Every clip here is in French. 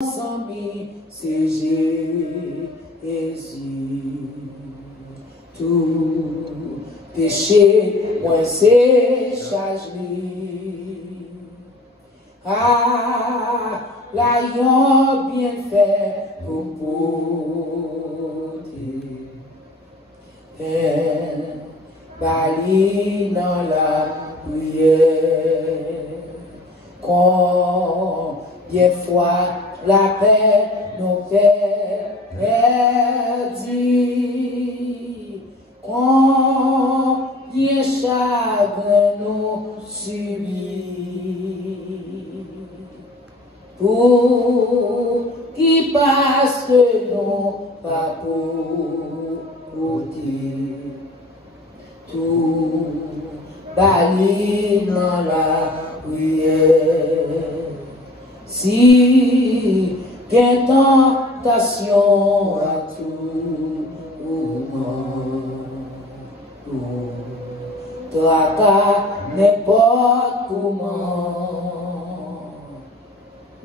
amis, c'est Jésus. Tout péché, moi c'est charge lui. Ah, la yon bien fait pour porter. Elle bali dans la prière. Combien fois la paix nous perdit. Combien chagrin nous subit. Pour qui passe que non pas pour dire. Tout bali dans la prière. Si qu'une tentation à tout moment, trata n'importe comment,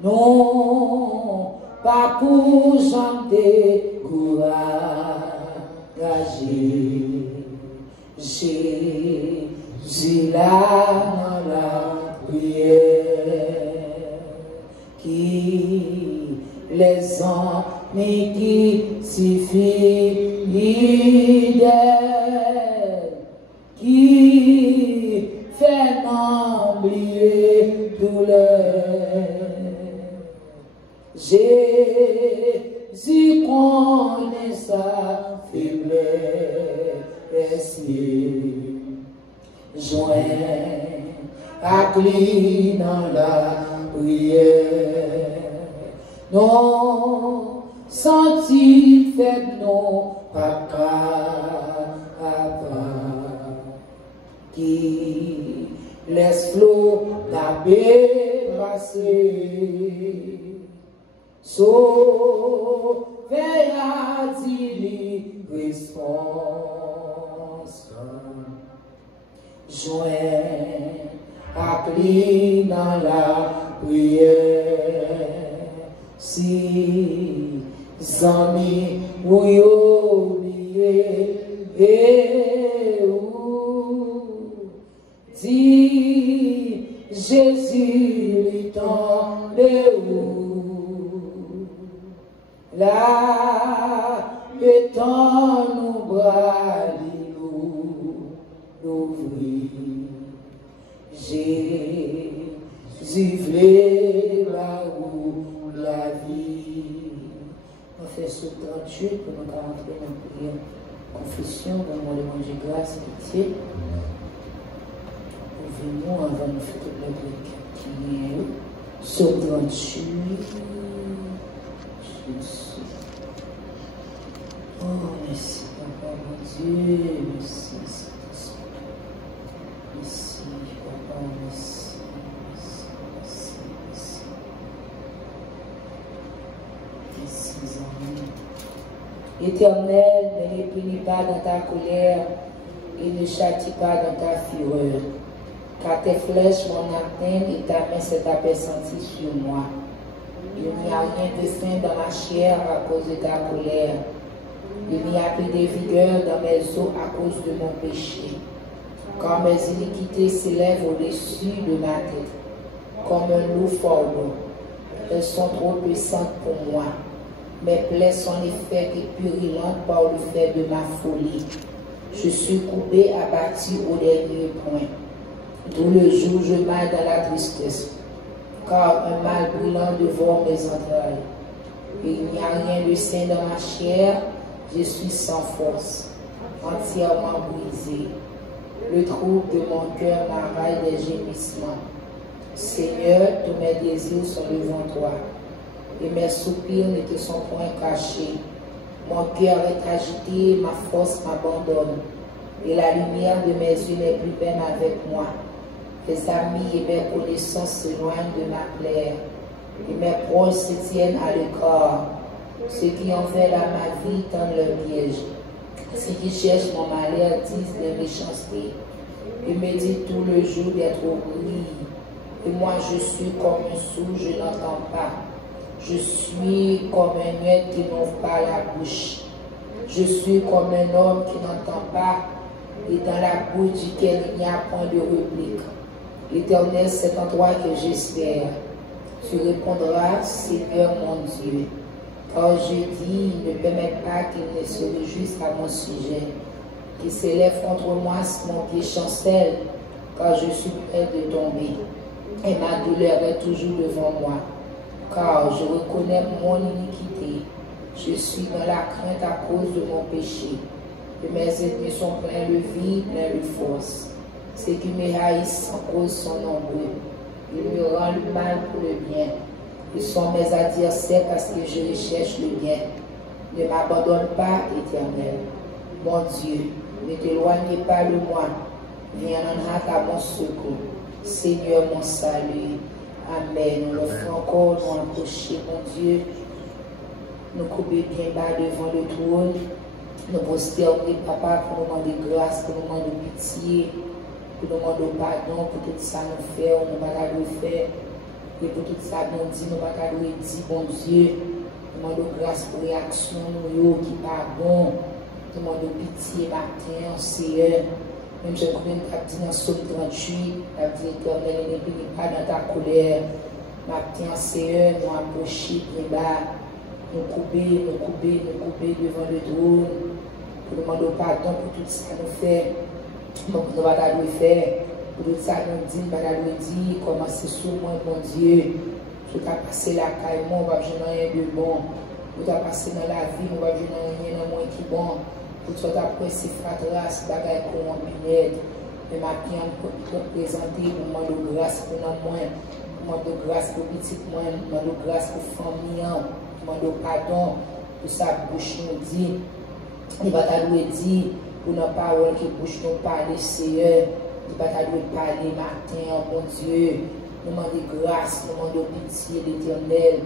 non, pas pour chanter courager. Jésus là dans la prière, qui les amis qui s'y fidèles, qui fait oublier douleur. Jésus connaît sa faiblesse, joint à clé dans la prière. Non, senti fait non, papa, qui laisse flot la passer. Sauver a-t-il réponse? Joint à clé dans la prière. Si amis ou oublié et où dit Jésus lui tend de où là le temps nous bras l'ouvrir. Jésus voulait là où la vie. On fait ce 38 pour nous rentrer dans la prière. Confession, donne-moi le manger grâce, pitié. Ouvrez-nous avant de nous faire toute la prière qui est ce 38. Oh, merci, Papa, mon Dieu, merci, merci, Papa, merci, amen. Éternel, ne les punis pas dans ta colère et ne châtie pas dans ta fureur, car tes flèches m'ont atteint et ta main s'est apesantie sur moi. Il n'y a rien de sain dans ma chair à cause de ta colère. Il n'y a plus de vigueur dans mes os à cause de mon péché. Quand mes iniquités s'élèvent au-dessus de ma tête, comme un loup fort, elles sont trop puissantes pour moi. Mes plaies sont les faits et purilantes par le fait de ma folie. Je suis coupé, abattu au dernier point. Tout le jour, je maille dans la tristesse, car un mal brûlant dévore mes entrailles. Il n'y a rien de sain dans ma chair, je suis sans force, entièrement brisé. Le trouble de mon cœur m'arrache des gémissements. Seigneur, tous mes désirs sont devant toi, et mes soupirs ne te sont point cachés. Mon cœur est agité, ma force m'abandonne, et la lumière de mes yeux n'est plus pleine avec moi. Mes amis et mes connaissances s'éloignent de ma plaie, et mes proches se tiennent à l'écart. Ceux qui ont fait à ma vie tendent leur piège. Ceux qui cherchent mon malheur disent des méchancetés. Ils me disent tout le jour d'être oubli. Et moi je suis comme un sourd, je n'entends pas. Je suis comme un être qui n'ouvre pas la bouche. Je suis comme un homme qui n'entend pas et dans la bouche duquel il n'y a point de réplique. L'Éternel, c'est en toi que j'espère. Tu répondras, Seigneur mon Dieu. Car je dis, ne permets pas qu'il ne se réjouisse à mon sujet, qu'il s'élève contre moi si mon pied chancelle, car je suis près de tomber. Et ma douleur est toujours devant moi, car je reconnais mon iniquité. Je suis dans la crainte à cause de mon péché. Et mes ennemis sont pleins de vie, pleins de force. Ceux qui me haïssent sans cause sont nombreux. Ils me rendent le mal pour le bien. Ils sont mes adversaires parce que je recherche le bien. Ne m'abandonne pas, Éternel. Mon Dieu, ne t'éloignez pas de moi. Viens en hâte à mon secours. Seigneur, mon salut. Amen. Nous le faisons encore, nous approcher, mon Dieu. Nous couper bien bas devant le trône. Nous prosterner, Papa, pour nous demander grâce, pour nous demander pitié, pour nous demander pardon pour tout ça nous fait, nous ne pas le faire. Et pour tout ça nous dit, nous ne pas le dire, bon Dieu. Nous demandons grâce pour réaction, nous qui pardon. Nous demandons pitié, matin, Seigneur. Même je connais dit dans Somme 38, la dit Éternel, ne bénis pas dans ta colère. Matin, Seigneur, nous approcher bien bas. Nous couper devant le trône. Pour demander pardon pour tout ça nous fait. Nous ne pas le faire. Pour tout ça nous dit, nous ne pas le dire. Commencez sur moi, mon Dieu. Je t'ai passé la caille, moi, on va rien de bon. Je t'ai passé dans la vie, on va rien de moins qui bon. Pour toi, après, c'est fatras, bagaille pour un binette. Mais ma pierre, pour te présenter, pour moi de grâce pour moi. Pour moi de grâce pour petit moi. Pour moi de grâce pour famille. Pour moi de pardon. Pour sa bouche nous dit. Il va t'allouer dire, pour nos paroles qui bouche nous parler, Seigneur. Il va t'allouer parler matin, mon Dieu. Nous demandons grâce, nous demandons pitié l'Éternel.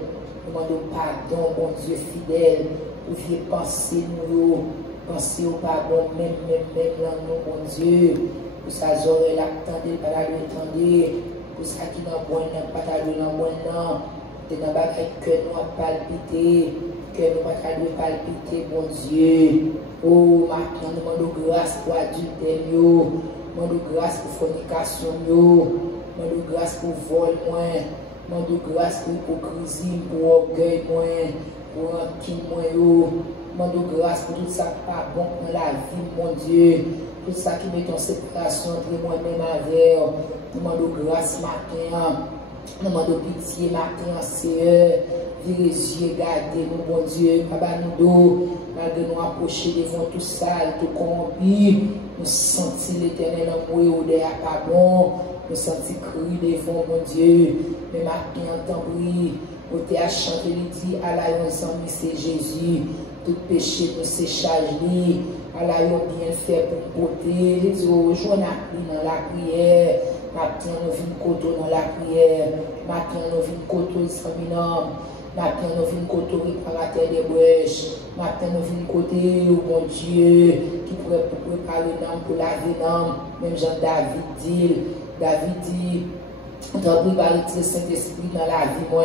Nous demandons pardon, mon Dieu fidèle. Vous voulez penser nous. Pensez au pardon, même dans nous, mon Dieu. Pour ça, j'aurais l'attendé, pas l'attendre. Pour ça, qui n'a pas l'attendre, n'a pas de dans bagaille que nous a palpité, que nous pas palpiter, mon Dieu. Oh, maintenant, nous demandons grâce pour adultère, nous demandons grâce pour fornication, nous demandons grâce pour vol, nous demandons grâce pour hypocrisie, pour orgueil, pour rancune, nous demandons grâce pour tout ça qui n'est pas bon dans la vie, mon Dieu. Tout ça qui met en séparation entre moi-même avec. Nous demandons grâce matin. Nous demandons pitié matin, Seigneur. Virez les yeux, gardez-nous, mon Dieu. Papa, nous dos, malgré nous approcher devant tout ça, tout corrompu. Nous sentons l'Éternel en moi, odeur pas bon. Nous sentons crier devant mon Dieu. Mais matin, en temps brille. Au théâtre chanté, il dit, à la ensemble, c'est Jésus. Tout péché nous s'écharge. À la bien fait pour porter. Les jours, dans la prière. Matin, nous venons côté dans la prière. Matin, nous venons côté examinant. Matin, nous venons côté réparateur des brèches. Matin, nous venons côté, oh mon Dieu, qui pourrait préparer l'âme pour laver l'âme. Même Jean-David dit, dans le le Saint-Esprit dans la vie, moi,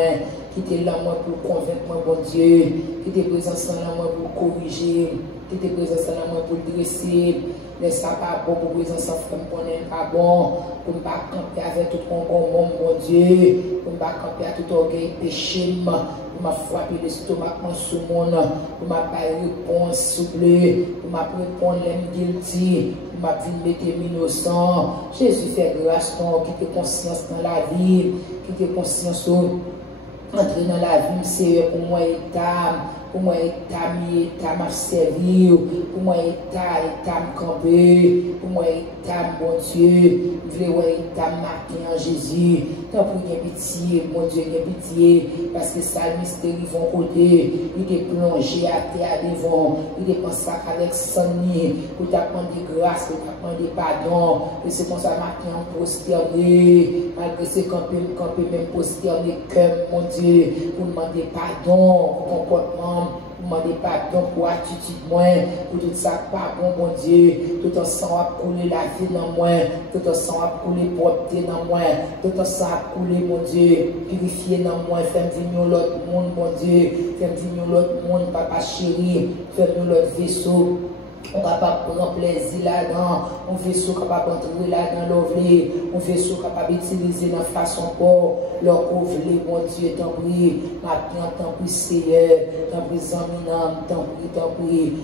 qui était là moi pour convaincre moi, bon Dieu, qui était présent là moi pour corriger, qui était présent là moi pour dresser. Laisse ça pas bon pour présence en femme qu'on n'aime pas bon, pour ne pas camper avec tout mon bon Dieu, pour ne pas camper à tout orgueil péché, pour m'a frapper l'estomac sous mon nom, pour m'a pas réponse souple, pour m'a répondre l'homme guilty, pour m'a dit mettre innocent. Jésus fait grâce non, qui te conscience dans la vie, qui te conscience entrer dans la vie, Seigneur, pour moi pour moi état m'a servi, pour moi état me camper, pour moi état bon Dieu, je voulais état marqué en Jésus. Tant pour y pitié, mon Dieu, y pitié, parce que ça le mystère ils vont côté, il est plongé à terre devant, il est pensé avec son nid, pour t'apprendre de grâce, pour t'apprendre de pardon, et c'est pour ça marqué en postérieur, malgré ce campé même postérieur, cœur, mon Dieu. Dieu, pour demander pardon pour comportement, pour demander pardon pour attitude moins, pour tout ça pas bon Dieu, tout en sang à couler la vie dans moi, tout en sang à couler porter dans moi, tout en sang à couler mon Dieu, purifier dans moi, faire venir l'autre monde mon Dieu, faire venir l'autre monde papa chéri, faire venir l'autre vaisseau. On va pas prendre plaisir là-dedans, on vaisseau capable d'entrer là-dedans, l'ouvrir, on vaisseau capable d'utiliser dans façon pour leur ouvrir, mon Dieu, t'en prie, maintenant, t'en prie, Seigneur, t'en prie, Zaminam, t'en prie,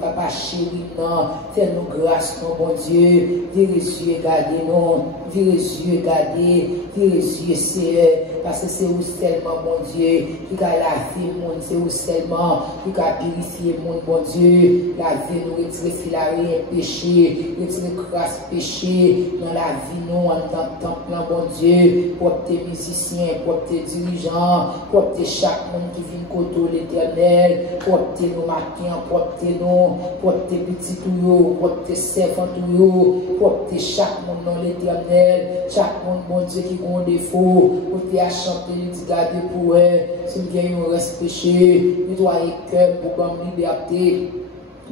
papa chéri, non, fais-nous grâce, non, mon Dieu, virez les yeux, gardez-nous, virez les yeux, gardez, virez les yeux, Seigneur, parce que c'est où seulement, mon Dieu, qui a la vie, mon Dieu, où seulement, qui a purifié, mon Dieu, la vie, nous retirer filaré, péché, retirer grâce, péché, dans la vie, nous, en tant que temple, bon Dieu, pour tes musiciens, pour tes dirigeants, pour tes chaque monde qui vient côté l'éternel, pour tes nous matins, pour tes petits tuyaux, pour tes servants tuyaux, pour tes chaque monde dans l'éternel, chaque monde, bon Dieu, qui a un défaut, pour tes à chanter, lui dit, gardez pour eux, si nous gagnons reste péché, nettoyer cœur pour gagner liberté.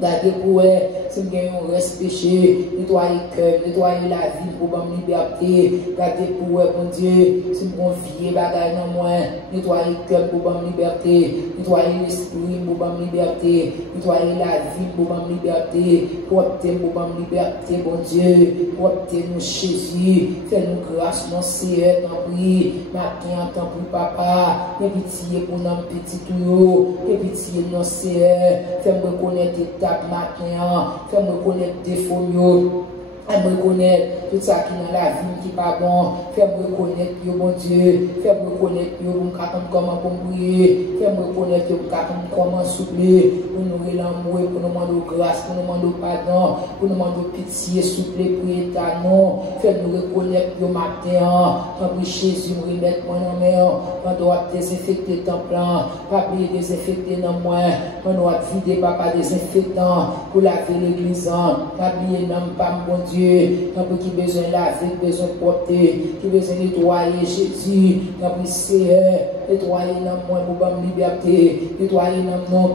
Gardez pour eux, si nous gagnons reste péché, nettoyer cœur, nettoyer la vie pour gagner liberté. Gardez pour eux, mon Dieu, si nous confions bagaille dans moi, nettoyer cœur pour gagner liberté, nettoyer l'esprit pour gagner liberté, nettoyer la vie pour gagner liberté, pour obtenir pour gagner liberté, mon Dieu, pour obtenir nous Jésus, fais-nous grâce, mon Seigneur, t'en prie, matin, t'en prie, papa, fais pitié pour nos petits tuyaux, fais pitié, non, Seigneur, fais-moi reconnaître matin, fais-moi connaître des défauts, fais-moi connaître tout ça qui est dans la vie qui n'est pas bon, fais-moi connaître, mon Dieu, fais-moi connaître, comment prier, fais-moi connaître, comment souffler, pour nous l'amour, pour nous demander grâce, pour nous demander pardon, pour nous demander pitié, souffler, prier ta nom, fais-nous reconnaître le matin, quand Jésus me remettre moi dans mes mains, quand doit désinfecter ton plan, pas désinfecter dans moi, quand doit vider papa désinfectant pour laver l'église, pas oublier non pas mon Dieu, quand qui besoin de laver, besoin de porter, qui besoin de nettoyer Jésus, quand Seigneur, nettoyer dans moi pour ma liberté, nettoyer dans mon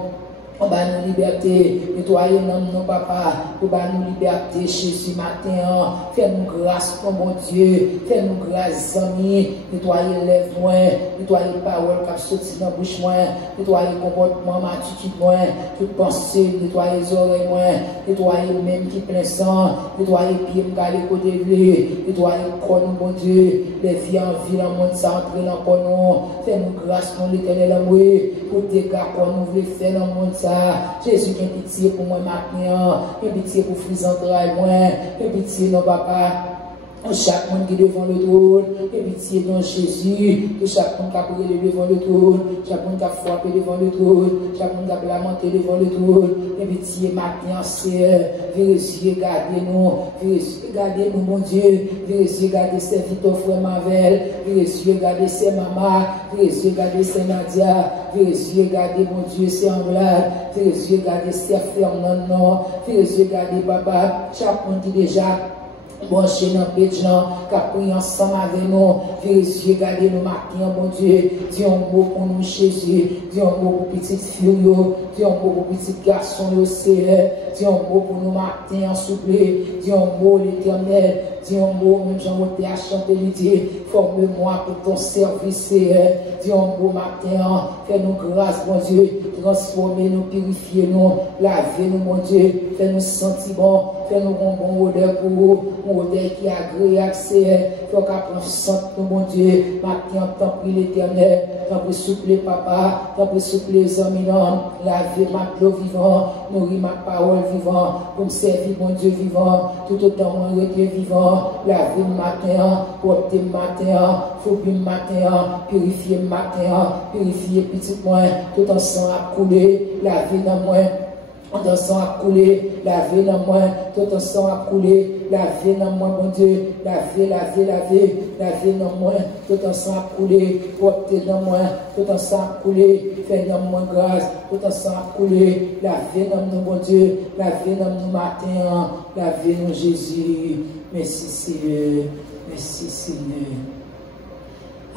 on va nous liberté, nettoyer nos papa, on va nous liberté Jésus matin, fais-nous grâce pour mon Dieu, fais-nous grâce amis, nettoyer les lèvres, nettoyer les paroles qui sortent dans la bouche, nettoyer le comportement, l'attitude, toute pensée, nettoyer les oreilles, nettoyer le même qui plein sang, nettoyer les pieds, les côtés bleus, nettoyer le corps, mon Dieu, les vies en vie, dans le monde, ça entre dans le corps, fais-nous grâce pour l'éternel amour, pour tes gars qu'on nous voulons faire dans le monde. Jésus, qui a pitié pour moi maintenant, qui a pitié pour fils en travail, qui a pitié non papa. Chaque monde qui est devant le trône, et pitié dans Jésus, que chaque monde qui a brûlé devant le trône, chaque monde qui a frappé devant le trône, chaque monde qui a lamenté devant le trône, et pitié maintenant, Seigneur, vérifiez, gardez-nous, gardez-nous, mon Dieu, vérifiez, gardez ces Victor Frère Mavel, vérifiez, gardez ces mamas, vérifiez, gardez ces Nadia, vérifiez, gardez, mon Dieu, ces Anglades, vérifiez, gardez ces Fernand, vérifiez, gardez papa, chaque monde qui déjà bon chez nous, Béjan, qui a pris ensemble avec nous, vérifier, garder nos matin, bon Dieu, dis un mot pour nous, Jésus, dis un mot pour petite fille, dis un mot pour petit garçon, Seigneur, dis un mot pour nous matin, souple, dis un mot, l'éternel, dis un mot, même Jean-Moté à chanter, lui dire, forme-moi pour ton service, Seigneur, dis un mot matin, fais-nous grâce, bon Dieu, transformez-nous, purifiez-nous, lavez-nous, mon Dieu, fais-nous sentir bon, fais-nous un bon odeur pour vous, un odeur qui est agréable, Seigneur, faut qu'on sente, mon Dieu, matin, tant pis l'éternel, tant pis souple, papa, tant pis souple les amis, lavez ma l'eau vivant, nourrir ma parole vivant, pour me servir, mon Dieu vivant, tout autant mon Dieu vivant, laver le matin, porter le matin, fouiller le matin, purifier le matin, purifier petit moins, tout en sang à couler, laver dans moi. Tout en sang à couler, laver dans moi, tout en sang à couler, laver dans moi, mon Dieu, laver dans moi, tout en sang à couler, porter dans moi, tout en sang à couler, faire dans moi grâce, tout en sang à couler, laver dans nous, mon Dieu, laver dans nous matin, laver nous Jésus. Merci Seigneur, merci Seigneur.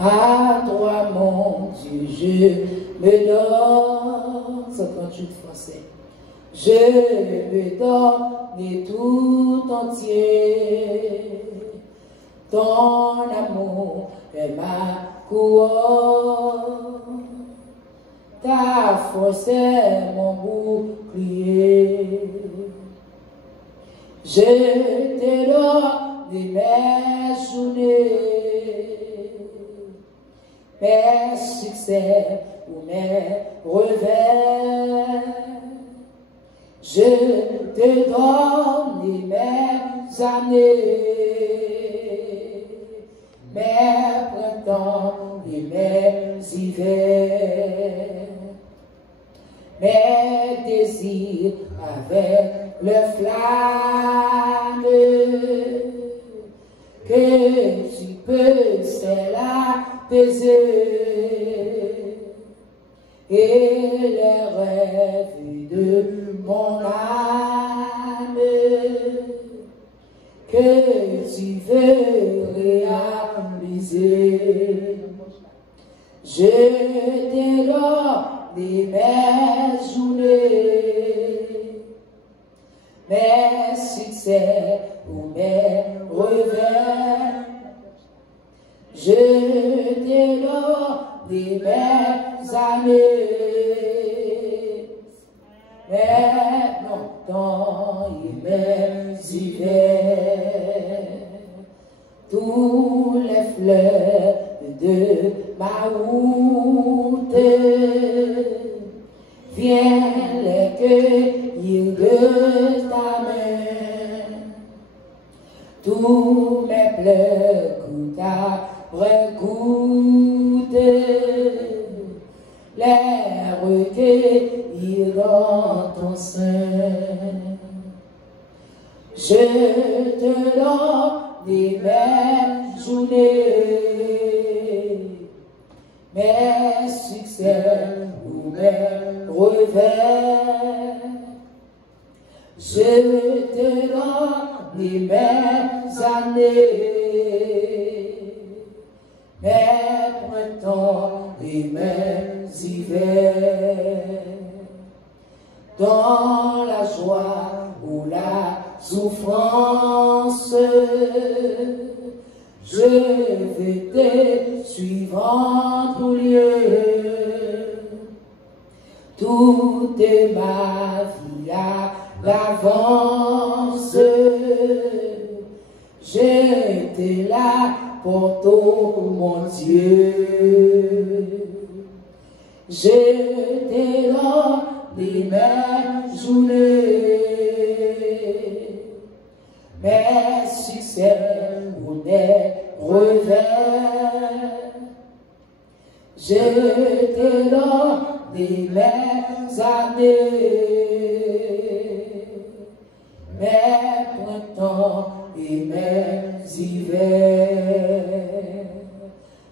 À toi, mon Dieu, je me donne. C'est 38 français. Je me donne tout entier. Ton amour est ma couronne. Ta force est mon bouclier. Je te donne mes journées, mes succès ou mes revers. Je te donne mes années, mes printemps et mes hivers, mes désirs avec le flamme que tu peux seul apaiser et les rêves de mon âme que tu veux réaliser. Je te donne mes journées, mes succès ou mes revers. Je te donne mes années, mes longtemps et mes hivers, tous les fleurs de ma route, viens les cueillir de ta main. Tous mes pleurs goutte après goutte, les recueillir dans ton sein. Je te donne mes journées, mes succès ou mes revers. Je te donne mes années, mes printemps et mes hivers. Dans la joie ou la souffrance, je vais te suivre en tout lieu. Tout est ma vie à l'avance. J'étais là pour tout mon Dieu. J'étais là des mes journées, mes succès ou mes revers. J'étais là des mes années, mes printemps et mes hivers,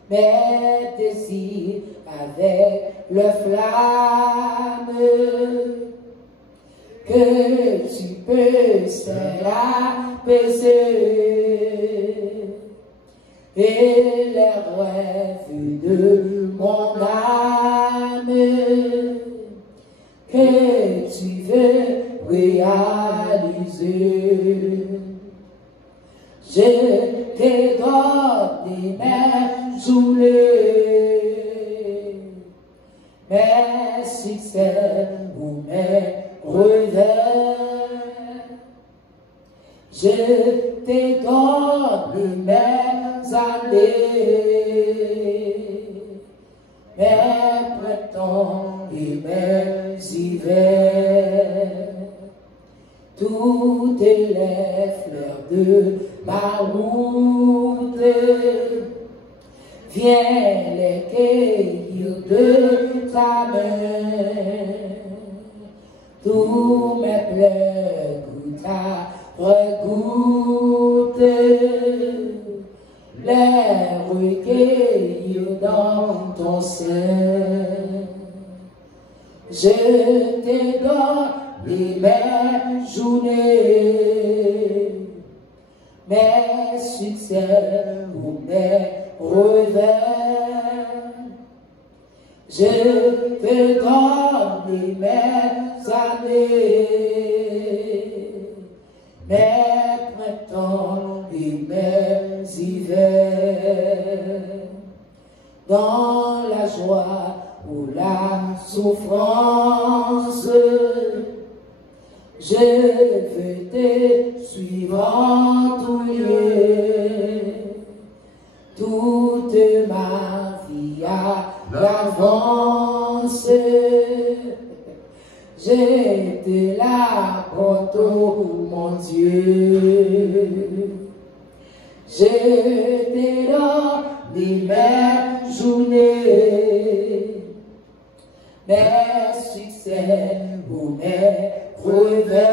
mes désirs avec le flamme que tu peux seul apaiser et les rêves de mon âme que tu veux réaliser. Je te donne mes journées, mes succès ou mes revers. Je te donne mes années, mes printemps et mes hivers. Toutes les fleurs de ma route, viens les cueillir de ta main. Tous mes pleurs goutte après goutte, les recueillir dans ton sein. Je te donne mes journées, mes succès ou mes revers. Je te donne mes années, mes printemps et mes hivers, dans la joie ou la souffrance, je veux te suivre en tout lieu, toute ma vie à l'avance. Je te l'apporte, oh mon Dieu. Je te donne mes journées, mes succès ou mes revers.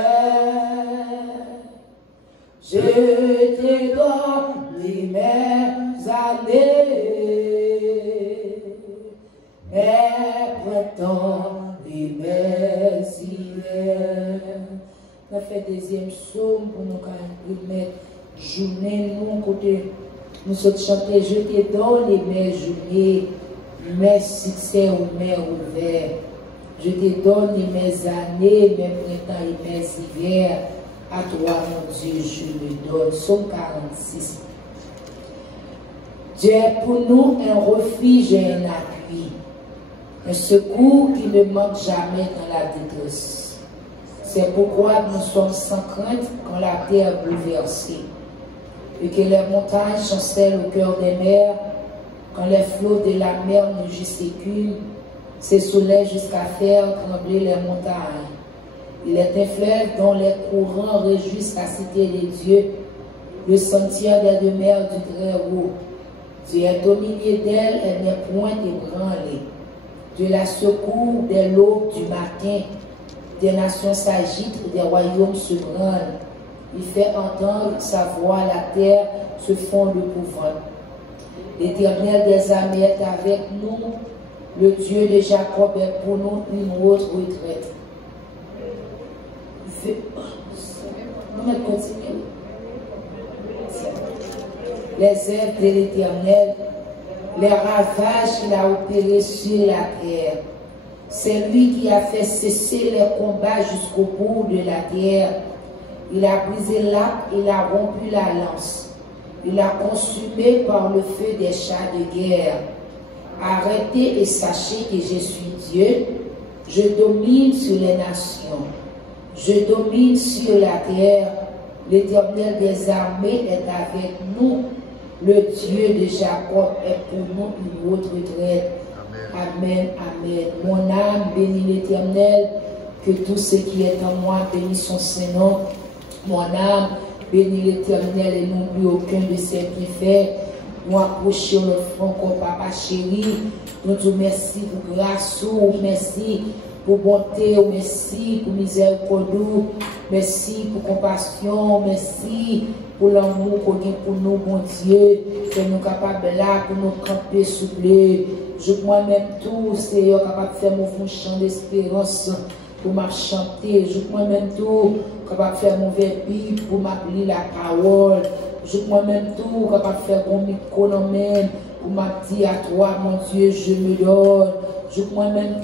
Je te donne mes années, mes printemps et mes hivers. On a fait deuxième psaume pour nous mettre journée, nous côté nous sommes chantés, je te donne mes journées, mes succès ou mes revers. Je te donne mes années, mes printemps et mes hivers. À toi, mon Dieu, je me donne. Psaume 46. Dieu est pour nous un refuge et un appui, un secours qui ne manque jamais dans la détresse. C'est pourquoi nous sommes sans crainte quand la terre est bouleversée, et que les montagnes chancellent au cœur des mers, quand les flots de la mer nous séculent, se soulèvent jusqu'à faire trembler les montagnes. Il est un fleuve dont les courants réjouissent la cité des dieux, le sentier des demeures du Très-Haut. Dieu est au milieu d'elle, elle n'est point ébranlée. Dieu la secours dès l'aube du matin. Des nations s'agitent, des royaumes se branlent. Il fait entendre sa voix, la terre se fond d'épouvante. L'Éternel des armées est avec nous, le Dieu de Jacob est pour nous une haute retraite. On va continuer. Les œuvres de l'Éternel, les ravages qu'il a opérés sur la terre. C'est lui qui a fait cesser les combats jusqu'au bout de la terre. Il a brisé l'arc, il a rompu la lance. Il a consumé par le feu des chars de guerre. Arrêtez et sachez que je suis Dieu. Je domine sur les nations. Je domine sur la terre. L'Éternel des armées est avec nous. Le Dieu de Jacob est pour nous une haute retraite. Amen, amen. Mon âme bénit l'Éternel. Que tout ce qui est en moi bénisse son Saint-Nom. Mon âme bénit l'Éternel et n'oublie aucun de ses bienfaits. Nous approchons le front comme papa chéri. Nous te merci pour grâce, merci pour bonté, merci pour miséricorde, merci pour compassion, merci pour l'amour qu'on a pour nous, bon Dieu, que nous sommes capables là pour nous camper souffler. Je moi-même tout, Seigneur, capable de faire mon chant d'espérance pour m'a chanter. Je moi-même tout, capable de faire mon verbe pour m'appeler la parole. Je moi-même tout, capable de faire mon micro dans même pour m'appeler à toi, mon Dieu, je me donne. Je moi-même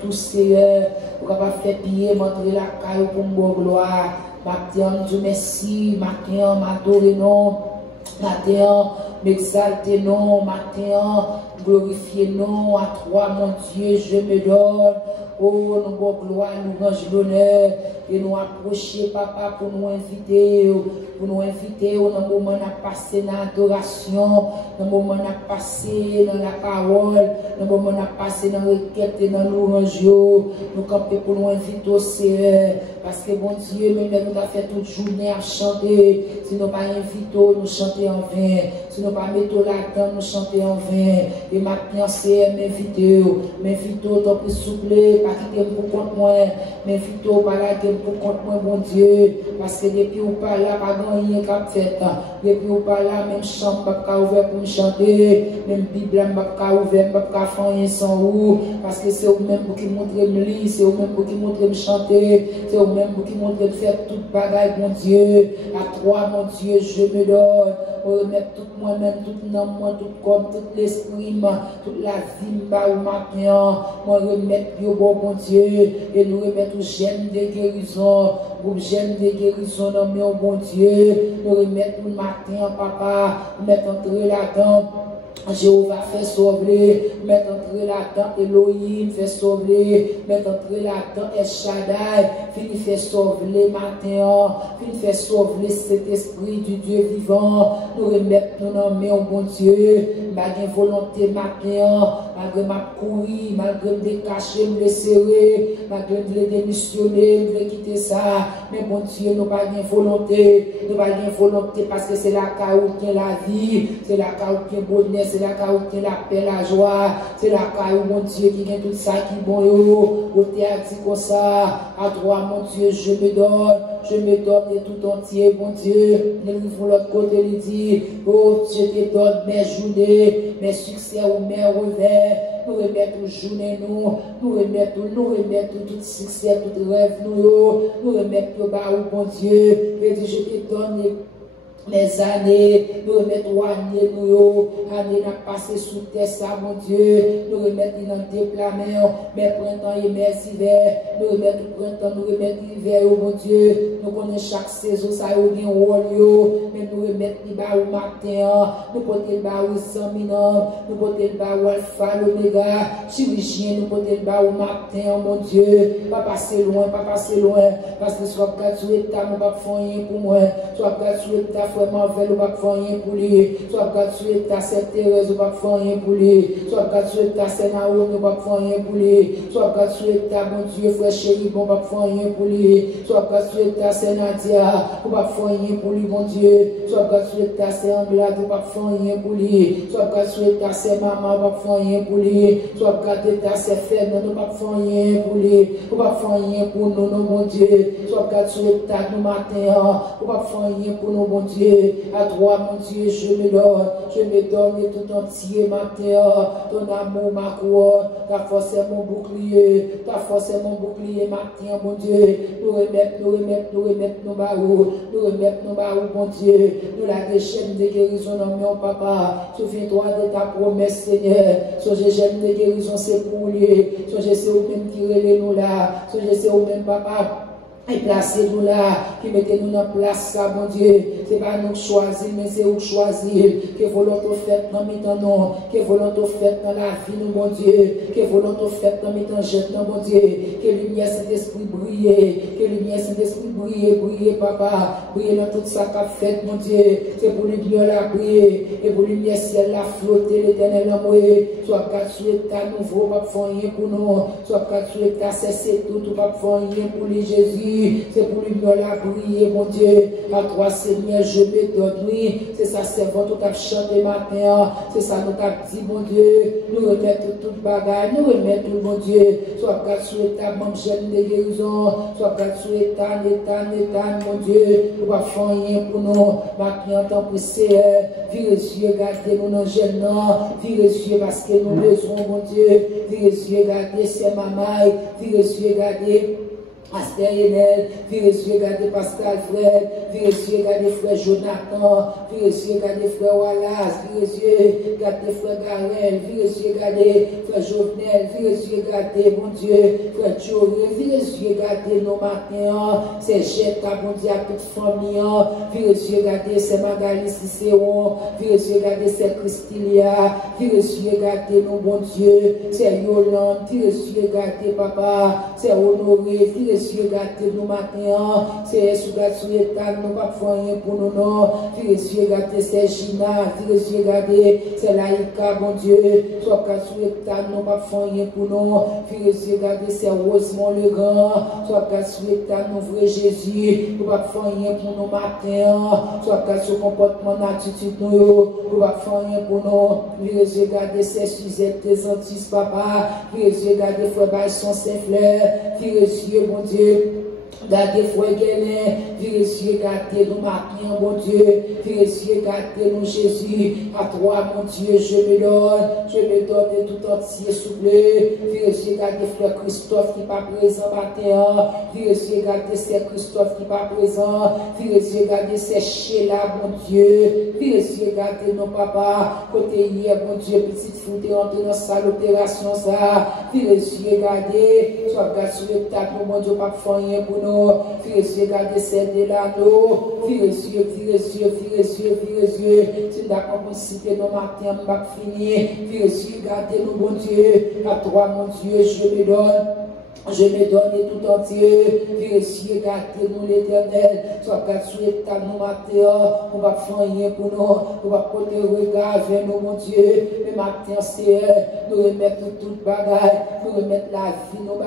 tout, Seigneur, pour capable de faire piller, m'entrer la caille pour mon gloire. Matin, Dieu merci, matin, m'adorer non, matin, m'exalter non, matin, glorifier non, à toi, mon Dieu, je me donne. Oh, nous bon gloire, nous range l'honneur, et nous approcher, papa, pour nous inviter dans le moment à passer dans l'adoration, dans le moment à passer dans la parole, dans le moment à passer dans la requête et dans l'orange, nous camper pour nous inviter au Seigneur, parce que bon Dieu, même nous avons fait toute journée à chanter, si nous pas inviter, nous chanter en vain, si nous pas mettre là-dedans, nous chanter en vain, et maintenant c'est m'inviter, tant plus souple, pas quitter pour compte moi, m'inviter pas là pour compte moi, bon Dieu, parce que depuis ou pas là, pas grand rien qu'à faire, depuis ou pas là, même chambre pas ouvert pour me chanter, même Bible pas ouvert, pas faire rien sans vous, parce que c'est vous même pour qui montrer me lire, c'est vous même pour qui montrer me chanter, c'est vous même pour qui montrer de faire toute bagaille, bon Dieu, à toi, mon Dieu, je me donne. on remet tout moi-même, tout nom, tout corps, tout l'esprit, toute la vie, ou matin, on remet au bon Dieu, et nous remettons j'aime de guérison, groupe j'aime de guérison, dans mon bon Dieu, nous remettons le matin, papa, nous mettons entrer là-dedans. Jéhovah fait sauver, mettre entrer là-dedans Elohim fait sauver, mettre entrer là-dedans El Shaddai, fini fait sauver matin, fini fait sauver cet esprit du Dieu vivant, nous remettons nos mains au bon Dieu, malgré volonté matin, malgré ma courir, malgré me décacher, me serrer, malgré me démissionner, me quitter ça, mais bon Dieu, nous pas de volonté, parce que c'est la carotte qui est la vie, c'est la carotte qui est bonheur, c'est la carotte qui est la paix, la joie, c'est la carotte, mon Dieu, qui vient tout ça qui est bon, au théâtre comme ça, à droit, mon Dieu, je me donne de tout entier, mon Dieu, nous vivons l'autre côté, il dit, oh, je te donne mes journées, mes succès ou mes revers, nous remettons journée, nous remettons tout succès, tout rêve, nous remettons au bon Dieu, et dit, je te donne les années, nous remettons années, années n'a passé sous terre, ça, mon Dieu, nous remettons dans tes plameurs, mes printemps et mes hivers, nous remettons printemps, nous remettons l'hiver, oh mon Dieu, nous connaissons chaque saison, ça y a un rôle, mais nous remettons les barres au matin, nous portons les barres au saminum, nous portons les barres au alpha, l'oméga, chirurgien, nous portons les barres au matin, mon Dieu, pas passer loin, parce que soit regarde sur l'état, nous pas faire rien pour moi, soit regarde sur l'état, frère Marvel, ou pas faire rien pour lui, soit regarde sur l'état, c'est Thérèse, ou pas faire rien pour lui, soit regarde sur l'état, c'est Naomi, ou pas faire rien pour lui, soit regarde sur l'état, mon Dieu, frère chéri, ou pas faire rien pour lui, soit regarde sur l'état, c'est Nadia, ou pas faire rien pour lui, mon Dieu, soit regarde sur l'état, c'est Anglade, ou pas faire rien pour lui, soit regarde sur l'état, c'est maman, ou pas faire rien pour lui, soit regarde l'état, c'est Fernand, ou pas faire rien pour lui, ou pas faire rien pour nous, mon Dieu, soit regarde sur l'état, nous matin, ou pas faire rien pour nous, mon Dieu, à toi, mon Dieu, je me donne tout entier, matin, ton amour, ma couronne, ta force est mon bouclier, matin, mon Dieu, nous remettons nos barreaux, mon Dieu, nous la déchaîne de guérison dans mon papa, souviens-toi de ta promesse, Seigneur, songez j'aime de guérison, c'est pour lui, songez c'est au même qui relève nous là, songez c'est au même papa, et placez-nous là, qui mettez-nous en place, ça, mon Dieu. C'est pas nous choisir, mais c'est vous choisir. Que volonté faite dans mes temps, non. Que volonté faite dans la vie, nous, mon Dieu. Que volonté faite dans mes temps, jette, non, mon Dieu. Que lumière, cet esprit brille. Que lumière, cet esprit brille, papa. Brille dans tout ça qu'a fait, mon Dieu. C'est pour lumière la briller. Et pour lumière, ciel la flotter, l'éternel envoyé. Soit qu'à sur l'état nouveau, pas faire rien pour nous. Soit qu'à sur l'état cesser tout, pas faire rien pour les Jésus. C'est pour lui la briller, mon Dieu. À toi, Seigneur, je me donne, oui. C'est ça, servant, tout a chanté matin. C'est ça, nous a dit, mon Dieu. Nous remettons toute bagaille, nous remettons, mon Dieu. Soit grâce sur l'état, mon gêne de guérison. Soit grâce sur l'état, mon Dieu. Nous ne pas faire rien pour nous. Maintenant, tant que c'est, virez les yeux, gardez-nous dans le gêne. Virez les yeux parce que nous besoin, mon Dieu. Virez les yeux, gardez, c'est ma maille. Virez les yeux, gardez. Pasteur Enel, virez regarder Pascal Fred, virez regarder frère Jonathan, virez regarder frère Wallace, virez regarder frère Garel, virez regarder frère Jovenel, virez regarder mon Dieu, frère Tchoré, virez regarder nos matins, c'est Jetta, mon Dieu, à toute famille, virez regarder c'est Magali Cicéron, virez regarder c'est Christilia, virez regarder nos bon Dieu, c'est Yolande, virez regarder papa, c'est Honoré, virez regarder nos matins, c'est sous l'état, nous pas faire rien pour nous, non. Virez regarder c'est Gina, virez regarder c'est Laïka, mon Dieu, soit sous l'état, nous pas faire rien pour nous. Virez regarder c'est Rosemont le Grand, soit sous l'état, nous vrai Jésus, nous pas faire rien pour nos matins, soit sous comportement, attitude, nous pas faire rien pour nous. Virez regarder c'est Suzette, tes Antilles, papa, virez regarder frère Baïson Saint-Fleur, virez mon Dieu. Gardez frère Guénin, vérifiez, gardez nous matin, mon Dieu, vérifiez, gardez nous Jésus, à toi, mon Dieu, je me donne tout entier, s'il vous plaît, vérifiez, gardez frère Christophe qui n'est pas présent matin, vérifiez, gardez c'est Christophe qui n'est pas présent, vérifiez, gardez c'est Sheila, mon Dieu, vérifiez, gardez nos papas, côté hier, mon Dieu, petite foute, rentrez dans sa l'opération, ça, vérifiez, gardez, soit gardez sur le tas, mon Dieu, pas faire rien pour nous. Vérifiez, gardez celle de l'anneau. Vérifiez. Si nous avons cité nos matins, nous va finir. Vérifiez, gardez nous, mon Dieu. À toi, mon Dieu, je me donne. Je me donne tout entier, vérifiez, gardez-nous l'éternel, soit gardez sur l'état de nous matin, on va faire rien pour nous, on va porter le regard vers nous, mon Dieu, le matin, c'est nous remettre toute bagaille, nous remettre la vie, nous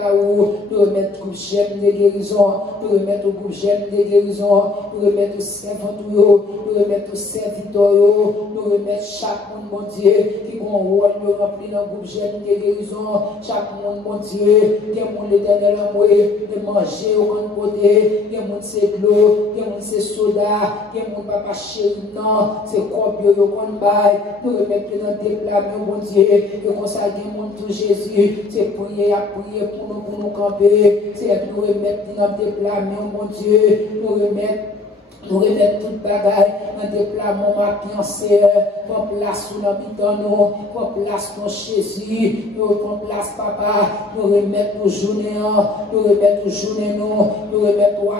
remettre le groupe j'aime de guérison, nous remettre le groupe j'aime de guérison, nous remettre le servant, nous remettre le serviteur, nous remettre chaque monde, mon Dieu, qui a un rôle de remplir dans le groupe j'aime de guérison, chaque monde, mon Dieu, qui a l'éternel amour, de manger au grand côté, il y a mon c'est de l'eau, il y a mon c'est soda, il y a mon papa chéri, non, c'est combien de grand bail, nous remettre dans des plats, mon Dieu, et consacrer mon tout Jésus, c'est prier à prier pour nous camper, c'est nous remettre dans des plats, mon Dieu, nous remettre toute bagaille dans des plats, mon matin, c'est prends place sous l'habitant, nous, prends place pour Jésus, nous prends place, papa, nous remettre nos journées, nous remettre nos journées, nous remettre nos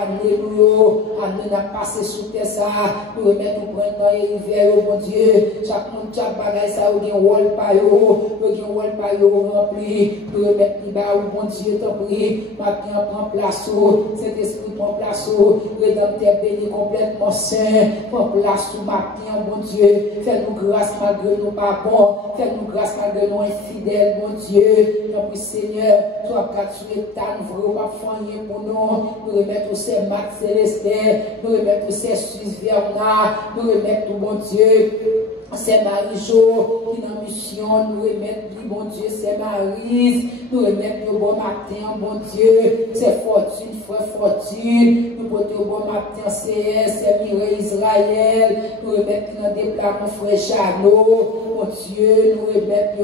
années n'a passé sous terre, ça, nous remettre nos printemps et hiver, mon Dieu, chaque monde, chaque bagaille, ça, ou bien, wall par yo, rempli, nous remettre les bas, mon Dieu, t'en prie, matin, prends place, cet esprit prend place, rédempteur béni complètement saint, prends place sous matin, mon Dieu, fais-nous grâce malgré nous pas bons, fais-nous grâce malgré nous infidèles, mon Dieu, t'en prie Seigneur, toi, quand tu es tan, vraiment rien pour nous, nous remettre ces Max Célestin, nous remettre ces Suisse Verna, nous remettre, mon Dieu, c'est Marie-Jo qui est en mission, nous remettre, bon Dieu, c'est Marie, nous remettre le bon matin, bon Dieu, c'est Fortune, frère Fortune, nous porter au bon matin, c'est Mireille Israël, nous remettre dans des plats, mon frère Jeannot, mon Dieu, nous remettre,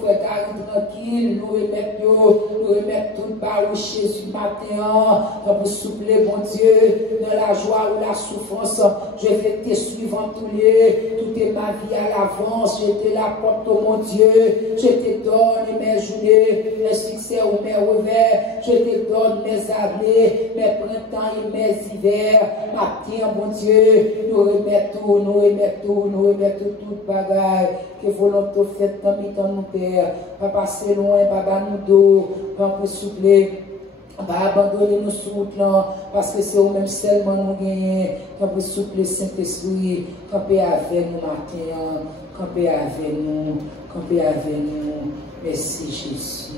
frère Karine tranquille, nous remettre tout par où Jésus matin, pour souffler, mon Dieu, dans la joie ou la souffrance, je vais te suivre en tous lieux, tout est ma vie à l'avance, je te l'apporte, oh mon Dieu, je te donne mes journées, mes succès ou mes revers, je te donne mes années, mes printemps et mes hivers, matin, mon Dieu, nous remettons toute bagaille, que volonté faite dans mes temps, nous Père, pas passer loin, pas nous dos, pas pour souffler. Pas abandonner nos souffles, parce que c'est au même seulement nous gagnons, quand vous soufflez Saint-Esprit, campez avec nous matin, campez avec nous, merci Jésus,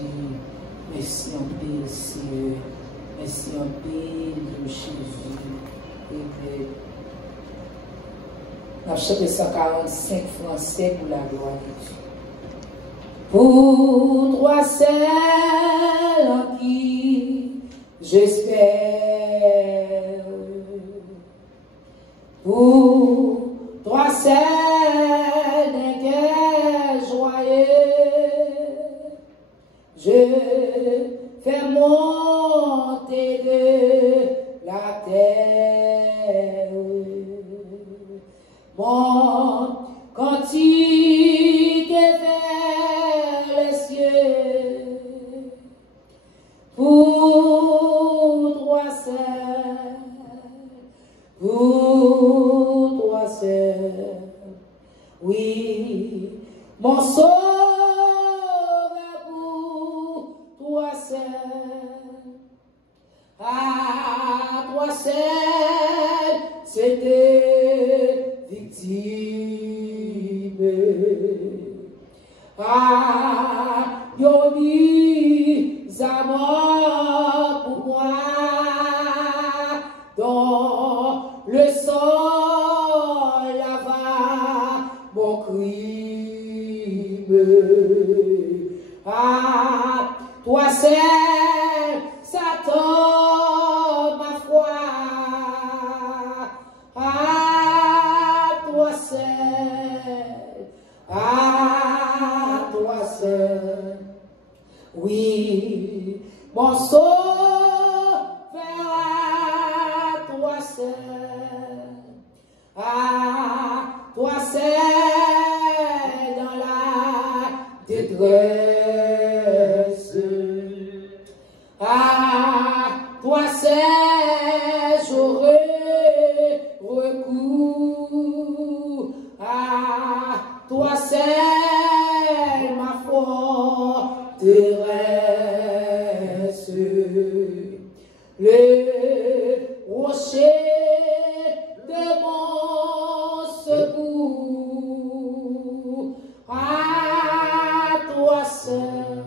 merci en pile, Seigneur, merci en pile, Jésus, et on a chanté 145 français pour la gloire de Dieu. Pour toi seul en qui j'espère, pour toi seul d'un cœur joyeux, je fais monter de la terre mon cantique vers les cieux. Pour toi seul, oui, mon sauveur, pour toi seul, à toi seul, c'était victime. Ah, yo mis à mort pour moi, dans le sang lava mon crime. Ah, toi seul, Satan m'a mon sauveur, à toi seul, à toi seul dans la détresse, à toi seul j'aurai recours, à toi seul ma forteresse, le rocher de mon secours, à toi seul,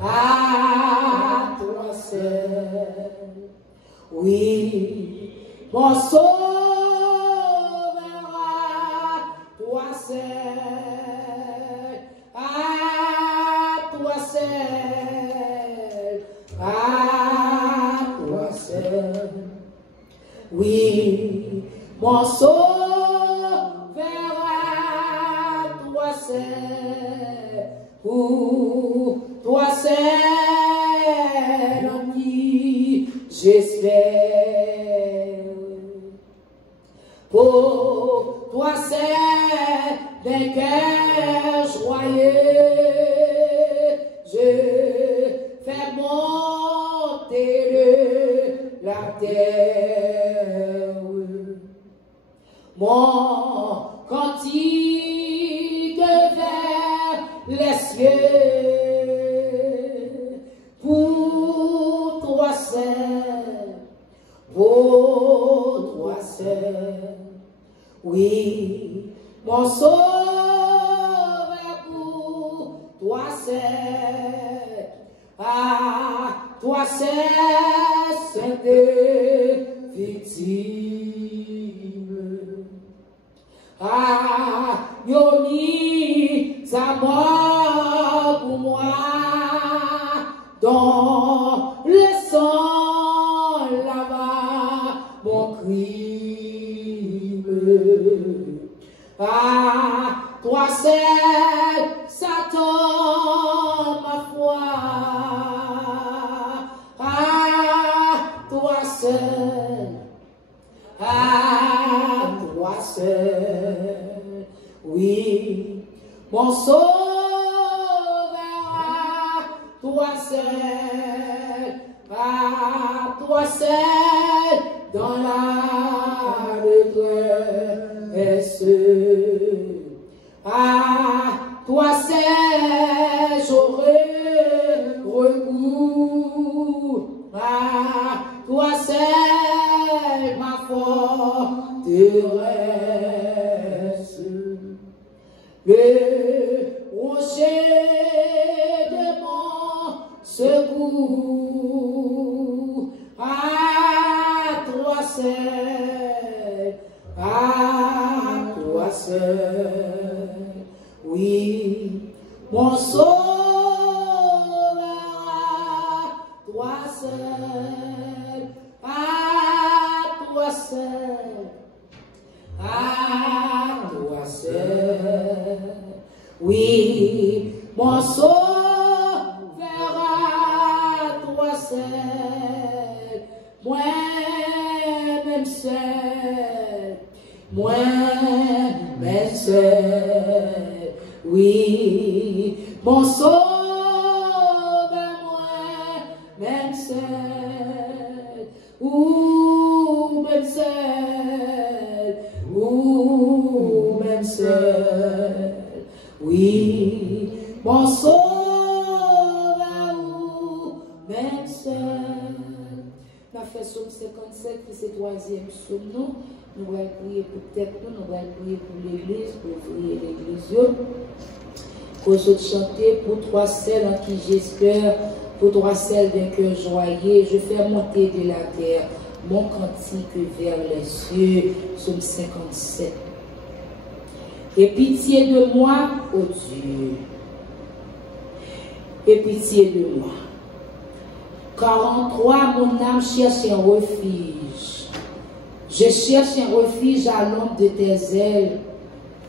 à toi seul, oui, mon sauveur, à toi seul, à toi seul, à toi seul, oui, mon sauveur, à toi seul, pour toi seul en qui j'espère, pour toi seul d'un cœur joyeux, je fais monter la terre, mon cantique vers les cieux, pour toi seul, pour toi seul, oui, mon sauveur, pour toi seul, à toi seul, sainte victime, à Yoni, sa mort pour moi, dans le sang là-bas, mon crime, à toi seul, Satan, ma foi, à toi seul, à toi seul, oui, mon sauveur, à toi seul, à toi seul, dans la détresse, à toi seul, j'aurai recours, à toi seul, ma forteresse, le rocher de mon secours, à toi seul, à toi seul, oui, mon sauveur, à toi seul, à toi seul, à toi seul, oui, mon sauveur, à toi seul, moi-même seul, moi-même seul, oui, mon sauveur, moi-même seul, ou même seul, ou même seul, oui, mon sauveur, ou même seul. On a fait psaume 57, puis c'est troisième psaume, nous allons prier pour tête, nous allons prier pour l'église, pour ouvrir l'église. Pour chanter pour toi seul en qui j'espère, pour toi seul d'un cœur joyeux, je fais monter de la terre mon cantique vers les cieux. Psaume 57. Et pitié de moi, ô Dieu, et pitié de moi. Car en toi, mon âme cherche un refuge. Je cherche un refuge à l'ombre de tes ailes,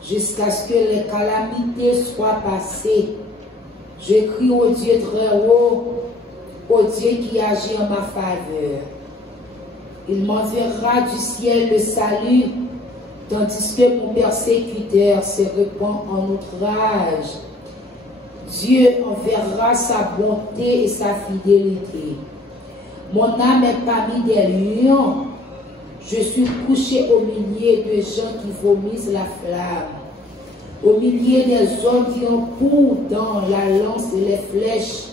jusqu'à ce que les calamités soient passées. Je crie au Dieu très haut, ô Dieu qui agit en ma faveur. Il m'enverra du ciel le salut, tandis que mon persécuteur se répand en outrage. Dieu enverra sa bonté et sa fidélité. Mon âme est parmi des lions. Je suis couché au milieu de gens qui vomissent la flamme, au milieu des hommes qui ont pour dans la lance et les flèches,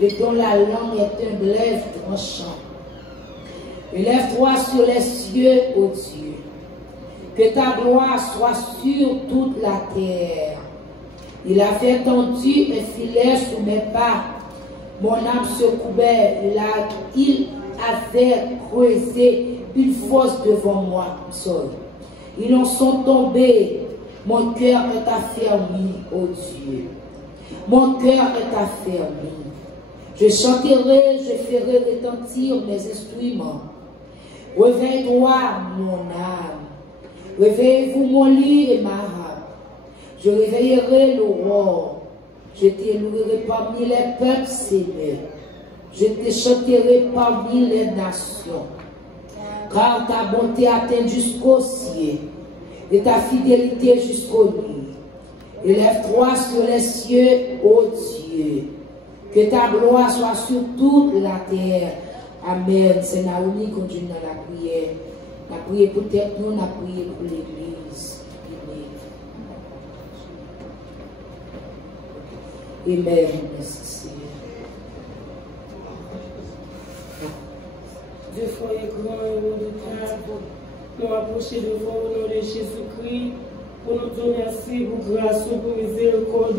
et dont la langue est un glaive tranchant. Élève-toi sur les cieux, ô Dieu, que ta gloire soit sur toute la terre. Il a fait tendu un filet sous mes pas, mon âme se couvert, il avait creusé une fosse devant moi. Ils en sont tombés, mon cœur est affermi, ô Dieu. Mon cœur est affermi. Je chanterai, je ferai retentir mes instruments. Réveille-toi, mon âme. Réveillez-vous, mon lit et ma âme. Je réveillerai l'aurore. Je t'élouerai parmi les peuples s'aimer. Je te chanterai parmi les nations. Car ta bonté atteint jusqu'au ciel et ta fidélité jusqu'au nuit. Élève-toi sur les cieux, ô Dieu. Que ta gloire soit sur toute la terre. Amen. C'est Naomi qui continue dans la prière. La prière pour tête, nous, la prière pour l'église. Amen. Merci Seigneur. Dieu soyez grand et redoutable. Nous approcher devant au nom de Jésus-Christ. Pour nous dire merci pour grâce, pour miséricorde.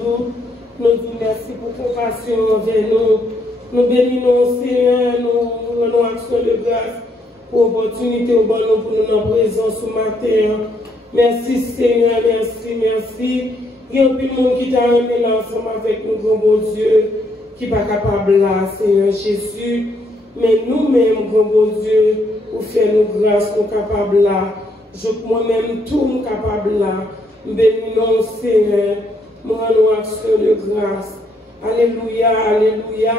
Nous disons merci pour compassion envers nous. Nous bénissons Seigneur, nous rendons action de grâce pour l'opportunité pour nous en présence ce matin. Merci Seigneur, merci, merci. Il y a un peu de monde qui t'a remis ensemble avec nous, grand bon Dieu, qui n'est pas capable là, Seigneur Jésus. Mais nous-mêmes, grand bon Dieu, pour faire nos grâces, nous capables là. Moi-même, tout nous capable là. Bénissons Seigneur, nous rendons action de grâce. Alléluia, alléluia,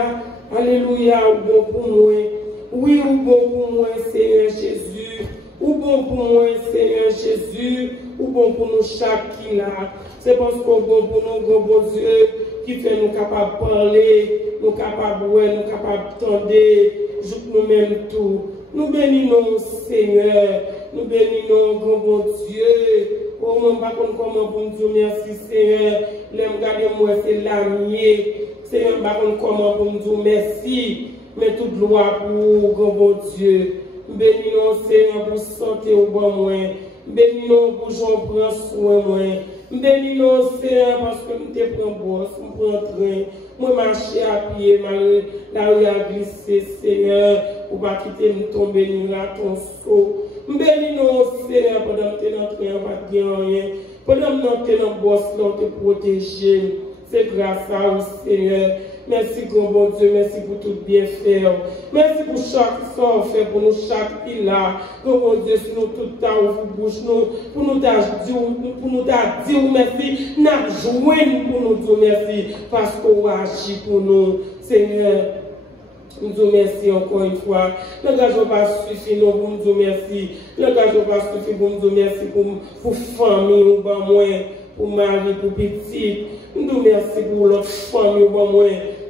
alléluia, ou bon pour moi. Oui, ou bon pour moi, Seigneur Jésus. Ou bon pour moi, Seigneur Jésus. Ou bon pour nous chaque qui là. C'est parce qu'on bon pour nous, grand bon Dieu, qui fait nous capables de parler, nous capables de nous capables d'entendre, nous-mêmes tout. Nous bénissons, Seigneur. Nous bénissons, grand bon Dieu. Oh, mon pas comment pour nous dire merci, Seigneur. L'aime garder moi, c'est l'ami. Seigneur, pas comment pour nous dire merci. Mais toute gloire pour grand bon Dieu. Bénissons, Seigneur, pour santé au bon moins. Bénissons pour j'en prends soin moins. Bénissons, Seigneur, parce que nous te prenons bosse, nous prenons train. Moi, marcher à pied, la rue a glissé, Seigneur, pour pas quitter nous tomber, nous là, ton saut. Bénissons, Seigneur, pendant que tu es dans le train, on va dire rien. Pendant que tu es dans le boss, là, on te protège. C'est grâce à vous, Seigneur. Merci, grand bon Dieu, merci pour tout bien faire. Merci pour chaque sort fait pour nous, chaque pilar. Grand bon Dieu, si nous tout le temps ouvre bouche, nous, pour nous dire merci, nous jouons pour nous dire merci, parce qu'on agit pour nous, Seigneur. Nous disons merci encore une fois. Le gage n'a pas suffi pour nous dire merci. Le gage n'a pas suffi pour nous dire merci pour famille, pour mari, pour petit. Nous disons merci pour l'autre famille,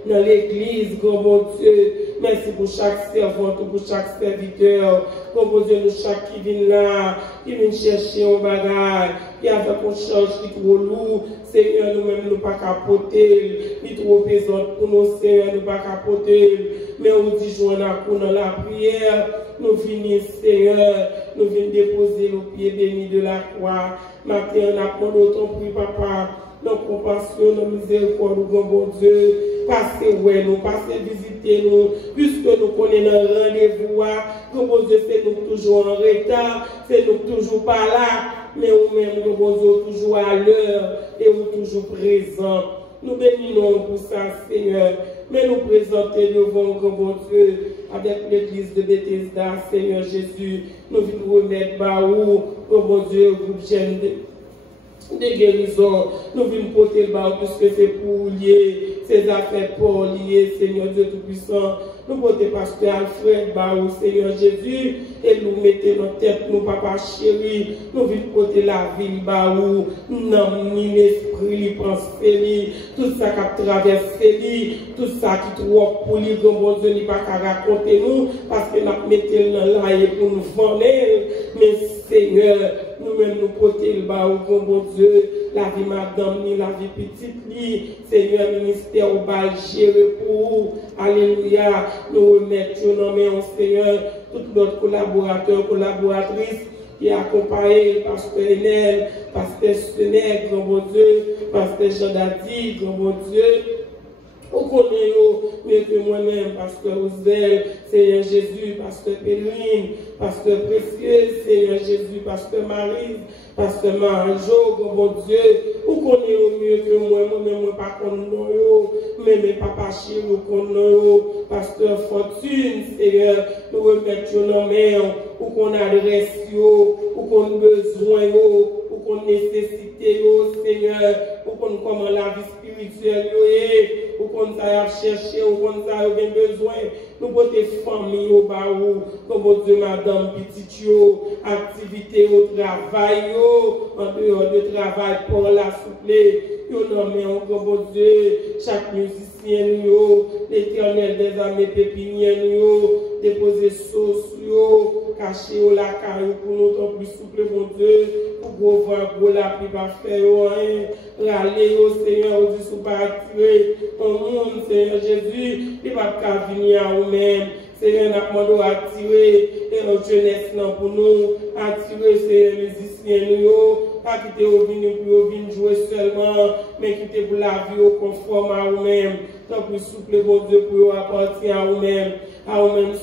dans l'église, grand bon Dieu. Merci pour chaque servante, pour chaque serviteur. Grand bon Dieu, nous chaque qui vient là, qui vient chercher un bagage, qui a fait qu'on change, qui est trop lourd. Seigneur, nous-mêmes, nous pas capoter, qui est trop pesant pour nous, Seigneur, nous pas capoter. Mais on dit, joindre dans la prière, nous finissons, Seigneur, nous venons déposer nos pieds bénis de la croix. Matin, on apprend autant pour papa. Nos compassion, nos miséricorde, nous, grand bon Dieu, passez ouais, nous, passez visiter nous, puisque nous connaissons le rendez-vous, grand bon Dieu, c'est nous toujours en retard, c'est nous toujours pas là, mais nous-mêmes, grand bon Dieu, toujours à l'heure, et nous toujours présents. Nous bénissons pour ça, Seigneur, mais nous présenter devant grand bon Dieu, avec l'église de Bethesda, Seigneur Jésus, nous venons remettre Baou, grand bon Dieu, groupe jeune de guérison, nous venons porter le bas puisque c'est pour lier, ces affaires pour lier, Seigneur Dieu Tout-Puissant. Nous portons pasteur Alfred Barou, Seigneur Jésus, et nous mettons nos têtes, nos papa chéri, nous vivons porter la vie Barou, non, ni l'esprit, penser, tout ça qui a traversé, tout ça qui trouve pour lui, comme bon Dieu, il pas qu'à raconter nous, parce que nous mettons dans l'air pour nous vendre, mais Seigneur, nous-mêmes nous portons le Barou, comme bon Dieu, la vie madame, ni la vie petite, ni Seigneur, ministère au bal gérer pour, alléluia, nous remettons dans mes Seigneur, tous notre collaborateurs, collaboratrices, qui accompagnent Pasteur Enel, Pasteur Senec, grand bon Dieu, Pasteur Jean Dadi, grand bon Dieu. Au connaît mieux que moi-même, Pasteur Ozel, Seigneur Jésus, Pasteur Péline, Pasteur Précieux, Seigneur Jésus, Pasteur Marie, Pasteur Marjo, grand bon Dieu. Au connaît mieux que moi-même, moi pas connaît, mais mes papas chéris, nous connaît, Pasteur Fortune, Seigneur, nous remettons nos mains, où qu'on adresse, où qu'on besoin, où qu'on nécessité, Seigneur, où qu'on comment la vie spirituelle, où qu'on a cherché, où qu'on a besoin, nous portons famille au barou, comme Dieu, madame, petite, activité au travail, en dehors de travail pour la souple, nous nommons comme Dieu, chaque musicien, l'Éternel des armées pépinières, déposer sauce, cacher au la caillou pour nous, tant plus souple, mon Dieu, pour voir pour la pluie pas faire râler au Seigneur, au Dieu, pas attirer au monde, Seigneur Jésus, il va pas venir à nous-mêmes. Seigneur, nous avons attirer notre jeunesse pour nous, attirer ces musiciens, pas quitter au venir pour jouer seulement, mais quitter pour la vie conforme à nous-mêmes. Tant plus souple, bon Dieu, pour appartenir à nous-mêmes,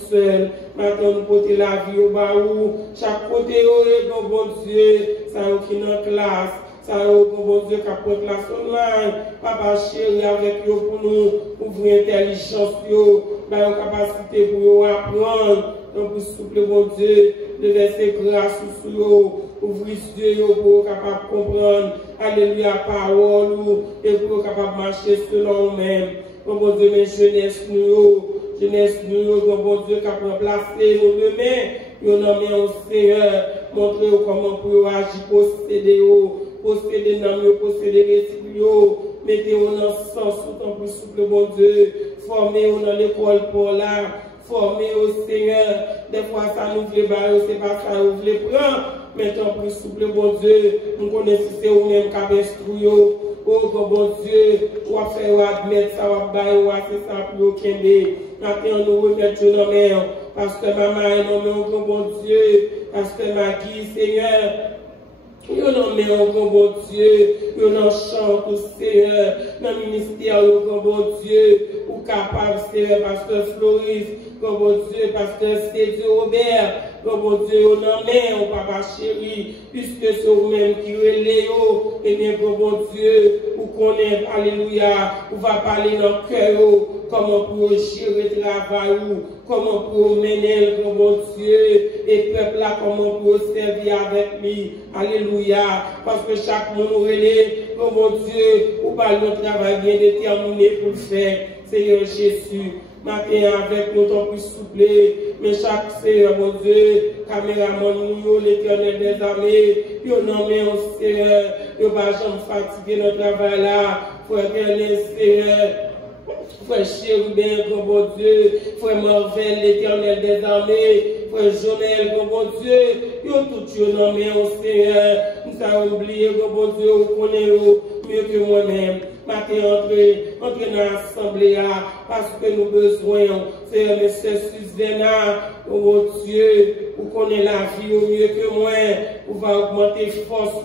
seuls. Maintenant, nous portons la vie au barou. Chaque côté, bon Dieu, ça qui est en classe. Ça bon Dieu, qui apporte la online. Papa chéri, avec nous pour nous ouvrir l'intelligence, la capacité pour nous apprendre. Donc, pour souple, bon Dieu, de verser grâce sur nous, ouvrir les yeux pour capable comprendre, alléluia, parole, et pour capable marcher selon nous-mêmes. Bon Dieu, mais jeunesse, bon Dieu, qui a remplacé nos demain, nous nommons au Seigneur, montrer comment pour agir, posséder dans posséder les mettez-vous dans le sens tout plus souple, bon Dieu, formez-vous dans l'école pour là, formez au Seigneur, des fois ça nous fait barrer, c'est pas ça nous voulez prendre, mais tant plus souple, bon Dieu, nous connaissons c'est vous-même qui avez instruit, oh bon Dieu, ou à faire admettre ça, ou à bailler, ou à c'est ça pour aucun dé. Maintenant nous remettons nos mains, parce que maman est nommée au bon Dieu, parce que Maggie, Seigneur, nous nommons au bon Dieu, nous chantons au Seigneur, dans le ministère au bon Dieu, ou capable, Seigneur, Pasteur Floris, au bon Dieu, Pasteur Cédric Robert, au bon Dieu, nous nommons au papa chéri, puisque c'est vous-même qui relève, et bien, au bon Dieu, ou connaît, alléluia, ou va parler dans le cœur, comment pour gérer le travail, comment pour mener le bon Dieu, et peuple là, comment pour servir avec lui, alléluia, parce que chaque monde relève, oh mon Dieu, ou pas notre travail bien déterminé pour le faire, Seigneur Jésus. Matin avec nous, tant plus souple, mais chaque Seigneur, mon Dieu, caméraman, nous, l'Éternel des armées, nous nommons au Seigneur, nous ne pas jamais fatiguer notre travail là, frère Seigneur. Frère Chérubin, grand bon Dieu, frère Marvel, l'Éternel des armées, frère Jonel, grand bon Dieu, yo tout yo nommé au Seigneur, nous avons oublié, grand bon Dieu, vous connaissez mieux que moi-même. Matin, entrer dans l'assemblée, parce que nous besoin, Seigneur, M. Suzanne, oh mon Dieu, vous connaissez la vie au mieux que moi, vous va augmenter force,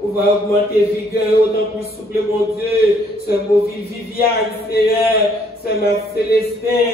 vous va augmenter vigueur, autant plus souple, mon Dieu, ce beau Viviane, Seigneur, c'est ma Célestin,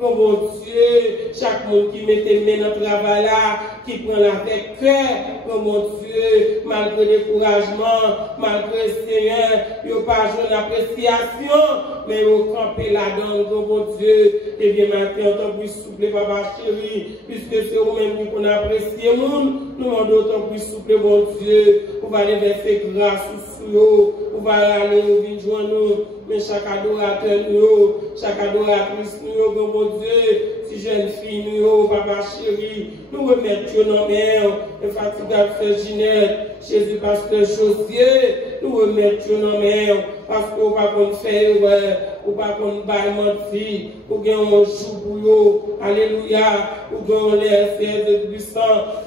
oh mon Dieu, chaque monde qui met les mains dans le travail là, qui prend la tête cœur, oh mon Dieu, malgré le découragement, malgré le Seigneur, il n'y a pas d'appréciation, mais il camper là-dedans, oh mon Dieu, et bien maintenant, autant plus souple, papa chéri, puisque c'est vous-même qui qu'on apprécie le monde, nous demandons autant plus souple, mon Dieu, pour aller verser grâce sous eux, ou va aller nous venir joindre nous, mais chaque adorateur nous, chaque adoratrice nous, grand bon Dieu, si jeune fille nous, papa chéri, nous remettons nos mains, infatigable frère Ginette, Jésus pasteur Josier, nous remettons nos mains, parce qu'on va qu'on fait erreur, ou pas qu'on va mentir, ou bien on joue pour eux, alléluia, ou bien on laisse de puissant,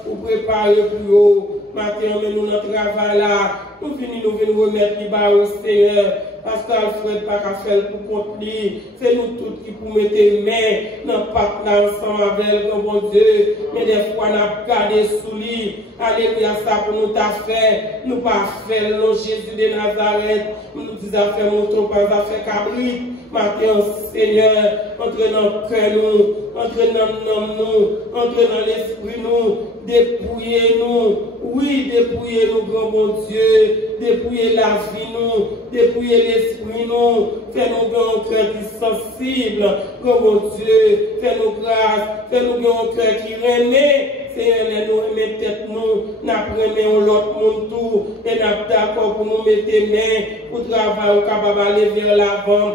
ou préparer pour eux, matin, nous notre travail là, nous venons remettre les bas au Seigneur, parce qu'Alfred pas qu'à faire pour compter, c'est nous tous qui pour mettre les mains dans le pacte ensemble avec le bon Dieu, mais des fois on a gardé sous lui, alléluia, ça pour nous t'a fait, nous pas faire le Jésus de Nazareth, nous disons faire mon pas faire cabrit, matin Seigneur, entre dans le cœur nous, entre dans l'homme nous, entre dans l'esprit nous, dépouillez-nous, oui, dépouillez-nous, grand bon Dieu, dépouillez la vie nous, dépouillez l'esprit nous, fais-nous un cœur qui est sensible, grand bon Dieu, fais-nous grâce, fais-nous un cœur qui remet, Seigneur, nous remet tête nous, n'apprenons l'autre monde tout, et nous d'accord pour nous mettre les mains, pour travailler, capable d'aller vers l'avant.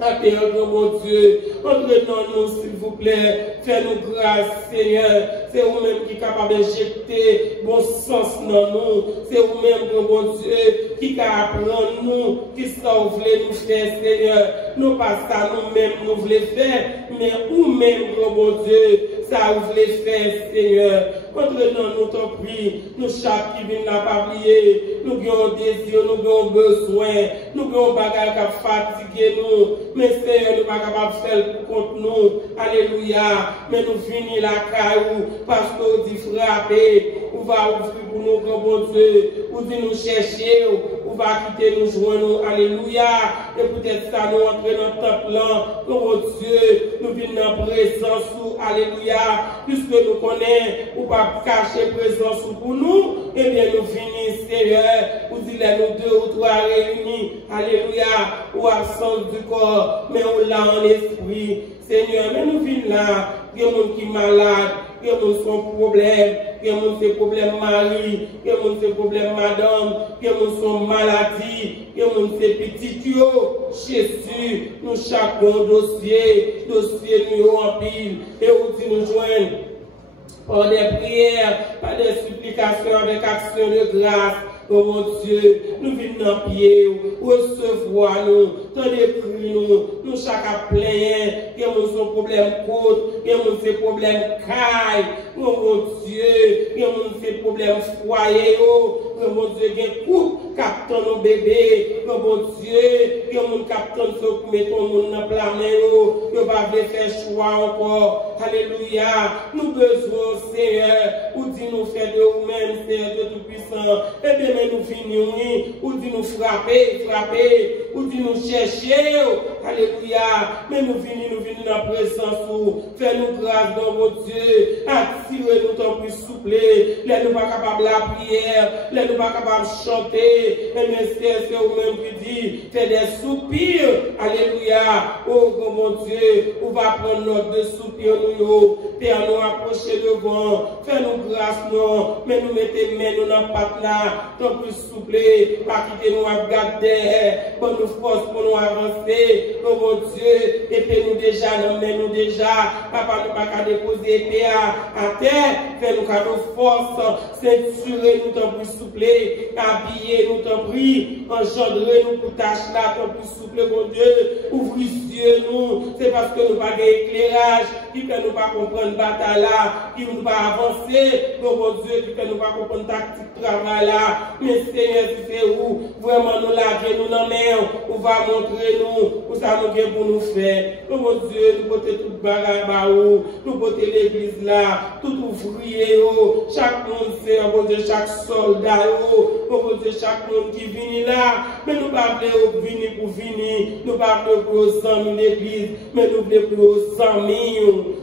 Attends, mon Dieu, entre-nous, s'il vous plaît, fais-nous grâce, Seigneur. C'est vous-même qui est capable d'injecter bon sens dans nous. C'est vous-même, mon Dieu, qui apprend nous, qui ça vous voulez nous faire, Seigneur. Non pas ça nous-mêmes nous voulons faire, mais vous-même, mon Dieu, ça vous voulez faire, Seigneur. Entre-nous, nous t'en prie, nous chaque qui vient n'a pas oublié, nous avons désir, nous avons besoin, nous avons bagage à fatiguer nous. Mais Seigneur, nous ne sommes pas capables de faire contre nous. Alléluia. Mais nous finissons la caillou parce qu'on dit frapper. On va ouvrir pour nous, grand bon Dieu. On dit nous chercher. On va quitter nous joindre. Alléluia. Et peut-être ça nous entrer dans le temple là. Grand Dieu, nous venons en présence. Alléluia. Puisque nous connaissons, on ne pas cacher présence pour nous. Eh bien, nous finissons, Seigneur. On dit nous deux ou trois réunis. Alléluia. Ou absence du corps. Mais on l'a en esprit. Seigneur, mais nous venons là, il y a des gens qui sont malades, il y a des gens qui ont des problèmes, il y a des gens qui ont des problèmes mari, il y a des gens qui ont des problèmes madame, il y a des gens qui ont maladie, il y a des gens qui ont petits Jésus, nous chacun dossier nous en pile, et aussi nous joindre par des prières, par des supplications avec action de grâce. Oh mon Dieu, nous venons en pied, recevoir nous, tant de cris nous chaque plein, il y a mon problème côte, il y a mon problème caille, oh mon Dieu, il y a mon problème foyer, oh mon Dieu, il y a un couple captant nos bébés, oh mon Dieu, il y a mon captant qui met ton monde dans la planète, oh, il va faire choix encore, alléluia, nous besoin, Seigneur, ou dit nous faire de vous-même, Seigneur de Tout-Puissant, et bien, mais nous finissons, ou dit nous frapper, ou dit nous chercher, alléluia, mais nous venons dans la présence, fais-nous grâce dans mon Dieu, attirez-nous tant plus souple, les nous pas capables de la prière, les nous pas capables de chanter, mais c'est vous-même qui dit, fais des soupirs, alléluia, oh mon Dieu, on va prendre notre soupir, nous, Père, nous approcher devant, fais-nous grâce, non, mais nous mettez main dans la patte là, tant plus souple, pas quitter nous à garder, pour nous force, pour nous avancer, oh mon Dieu, épée nous déjà, nous déjà, papa nous pas qu'à déposer épée à terre, fais-nous qu'à nos forces, ceinturer nous tant plus souple, habiller nous tant pris, engendrer nous pour tâche là, tant plus souple, mon Dieu, ouvrir yeux nous, c'est parce que nous pas d'éclairage, qui fait nous pas comprendre bataille là, qui nous pas avancer, oh mon Dieu, qui fait nous pas comprendre tactique travail là, mais Seigneur, c'est où, vraiment nous laver nous dans main, on va montrer nous, où ça nous vient pour nous faire, oh mon Dieu, nous porter toute bagarre baou, nous porter l'église là, tout ouvrier, oh, chaque monde c'est, oh mon Dieu, chaque soldat, oh mon Dieu, chaque monde qui vient là, mais nous pas voulons venir pour venir, nous pas voulons pour aux amis l'église, mais nous voulons pour aux amis,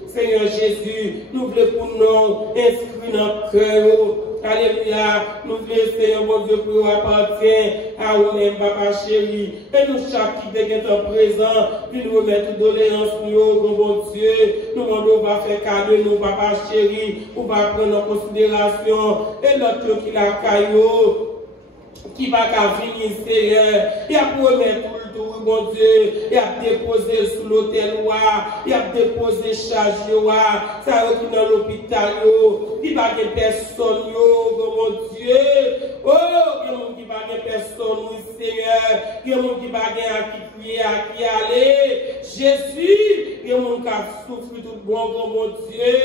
Seigneur Jésus, nous voulons pour nous inscrire dans le cœur, alléluia, nous voulons, Seigneur, mon Dieu, pour appartient à vous-même, papa chéri, et nous chaque qui est en présent, puis nous remettre doléance pour nous, mon Dieu, nous demandons, va faire cadeau, nous, papa chéri, on va prendre en considération, et l'autre qui la caillou, qui va venir, Seigneur. Il a promis tout, mon Dieu. Il a déposé sous l'hôtel, il a déposé charge, ça va dans l'hôpital, il va de personne, mon Dieu. Oh, il y a des gens qui va de personne, Seigneur. Il y a des gens qui va à qui aller. Jésus, il y a des gens qui souffrent tout bon, mon Dieu.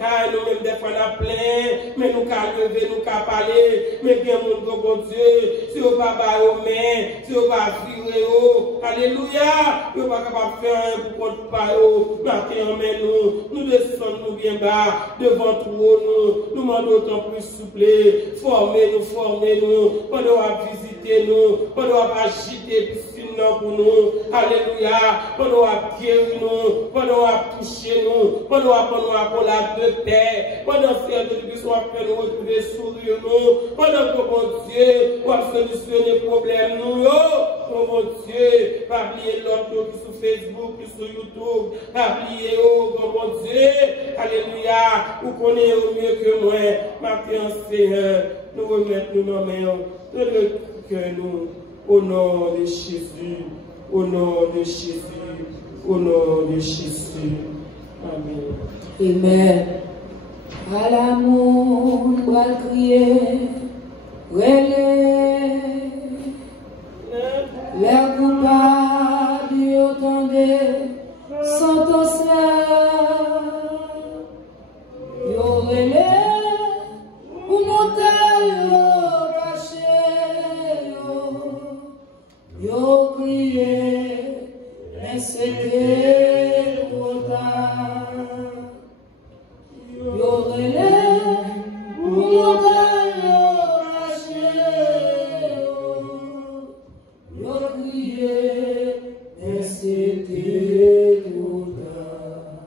Ah, nous-mêmes, des fois, on a plein, mais nous qu'à lever, nous qu'à parler, mais bien, mon Dieu, si on va aux mains, si on va virer, alléluia, on va capable de faire un pour pas, marquer en main nous descendons bien bas, devant tout, nous demandons autant plus souple, formez-nous, pendant à visiter nous, pendant à agiter piscine pour nous, alléluia, pendant à guérir nous, pendant à toucher nous, pendant à la de paix, pendant que nous puissions faire nous retrouver sourire nous, pendant que mon Dieu, on va solutionner les problèmes nous, oh mon Dieu, pas oublier l'autre qui sur Facebook, qui sur YouTube, pas oublier, oh mon Dieu, alléluia, vous connaissez mieux que moi, maintenant Seigneur, nous remettons nos mains, de le cœur nous, au nom de Jésus, au nom de Jésus, au nom de Jésus. Amen. Amen. À l'amour, on va crier, relais, les coupables du haut-tendé sont au ciel. Yo relais, pour monter, yo caché, yo crié, mais c'était trop tard. Yo relais, pour monter, yo caché, yo crié, mais c'était trop tard.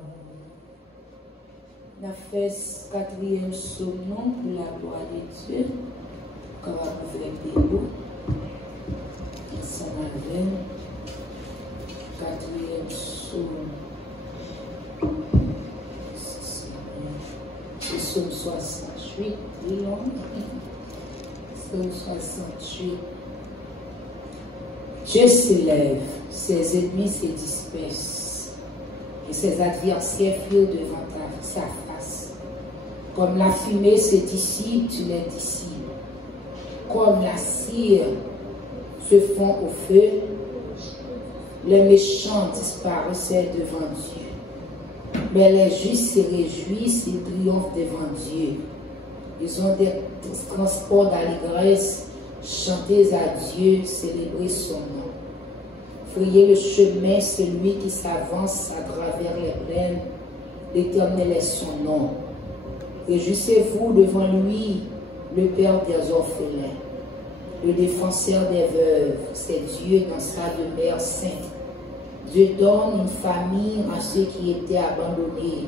On a fait ce 4e psaume pour la gloire de Dieu. Quand on va faire des mots, ensemble avec 4e psaume. C'est psaume 68, oui, non? Psaume 68. Dieu s'élève, ses ennemis se dispersent, et ses adversaires fuient devant sa face. Comme la fumée se dissipe, tu les dissipes. Comme la cire se fond au feu, les méchants disparaissaient devant Dieu. Mais les justes se réjouissent et triomphent devant Dieu. Ils ont des transports d'allégresse, chantez à Dieu, célébrez son nom. Frayez le chemin, celui qui s'avance à travers les plaines, l'Éternel est son nom. Réjouissez-vous devant lui, le Père des orphelins, le défenseur des veuves, c'est Dieu dans sa demeure sainte. Dieu donne une famille à ceux qui étaient abandonnés.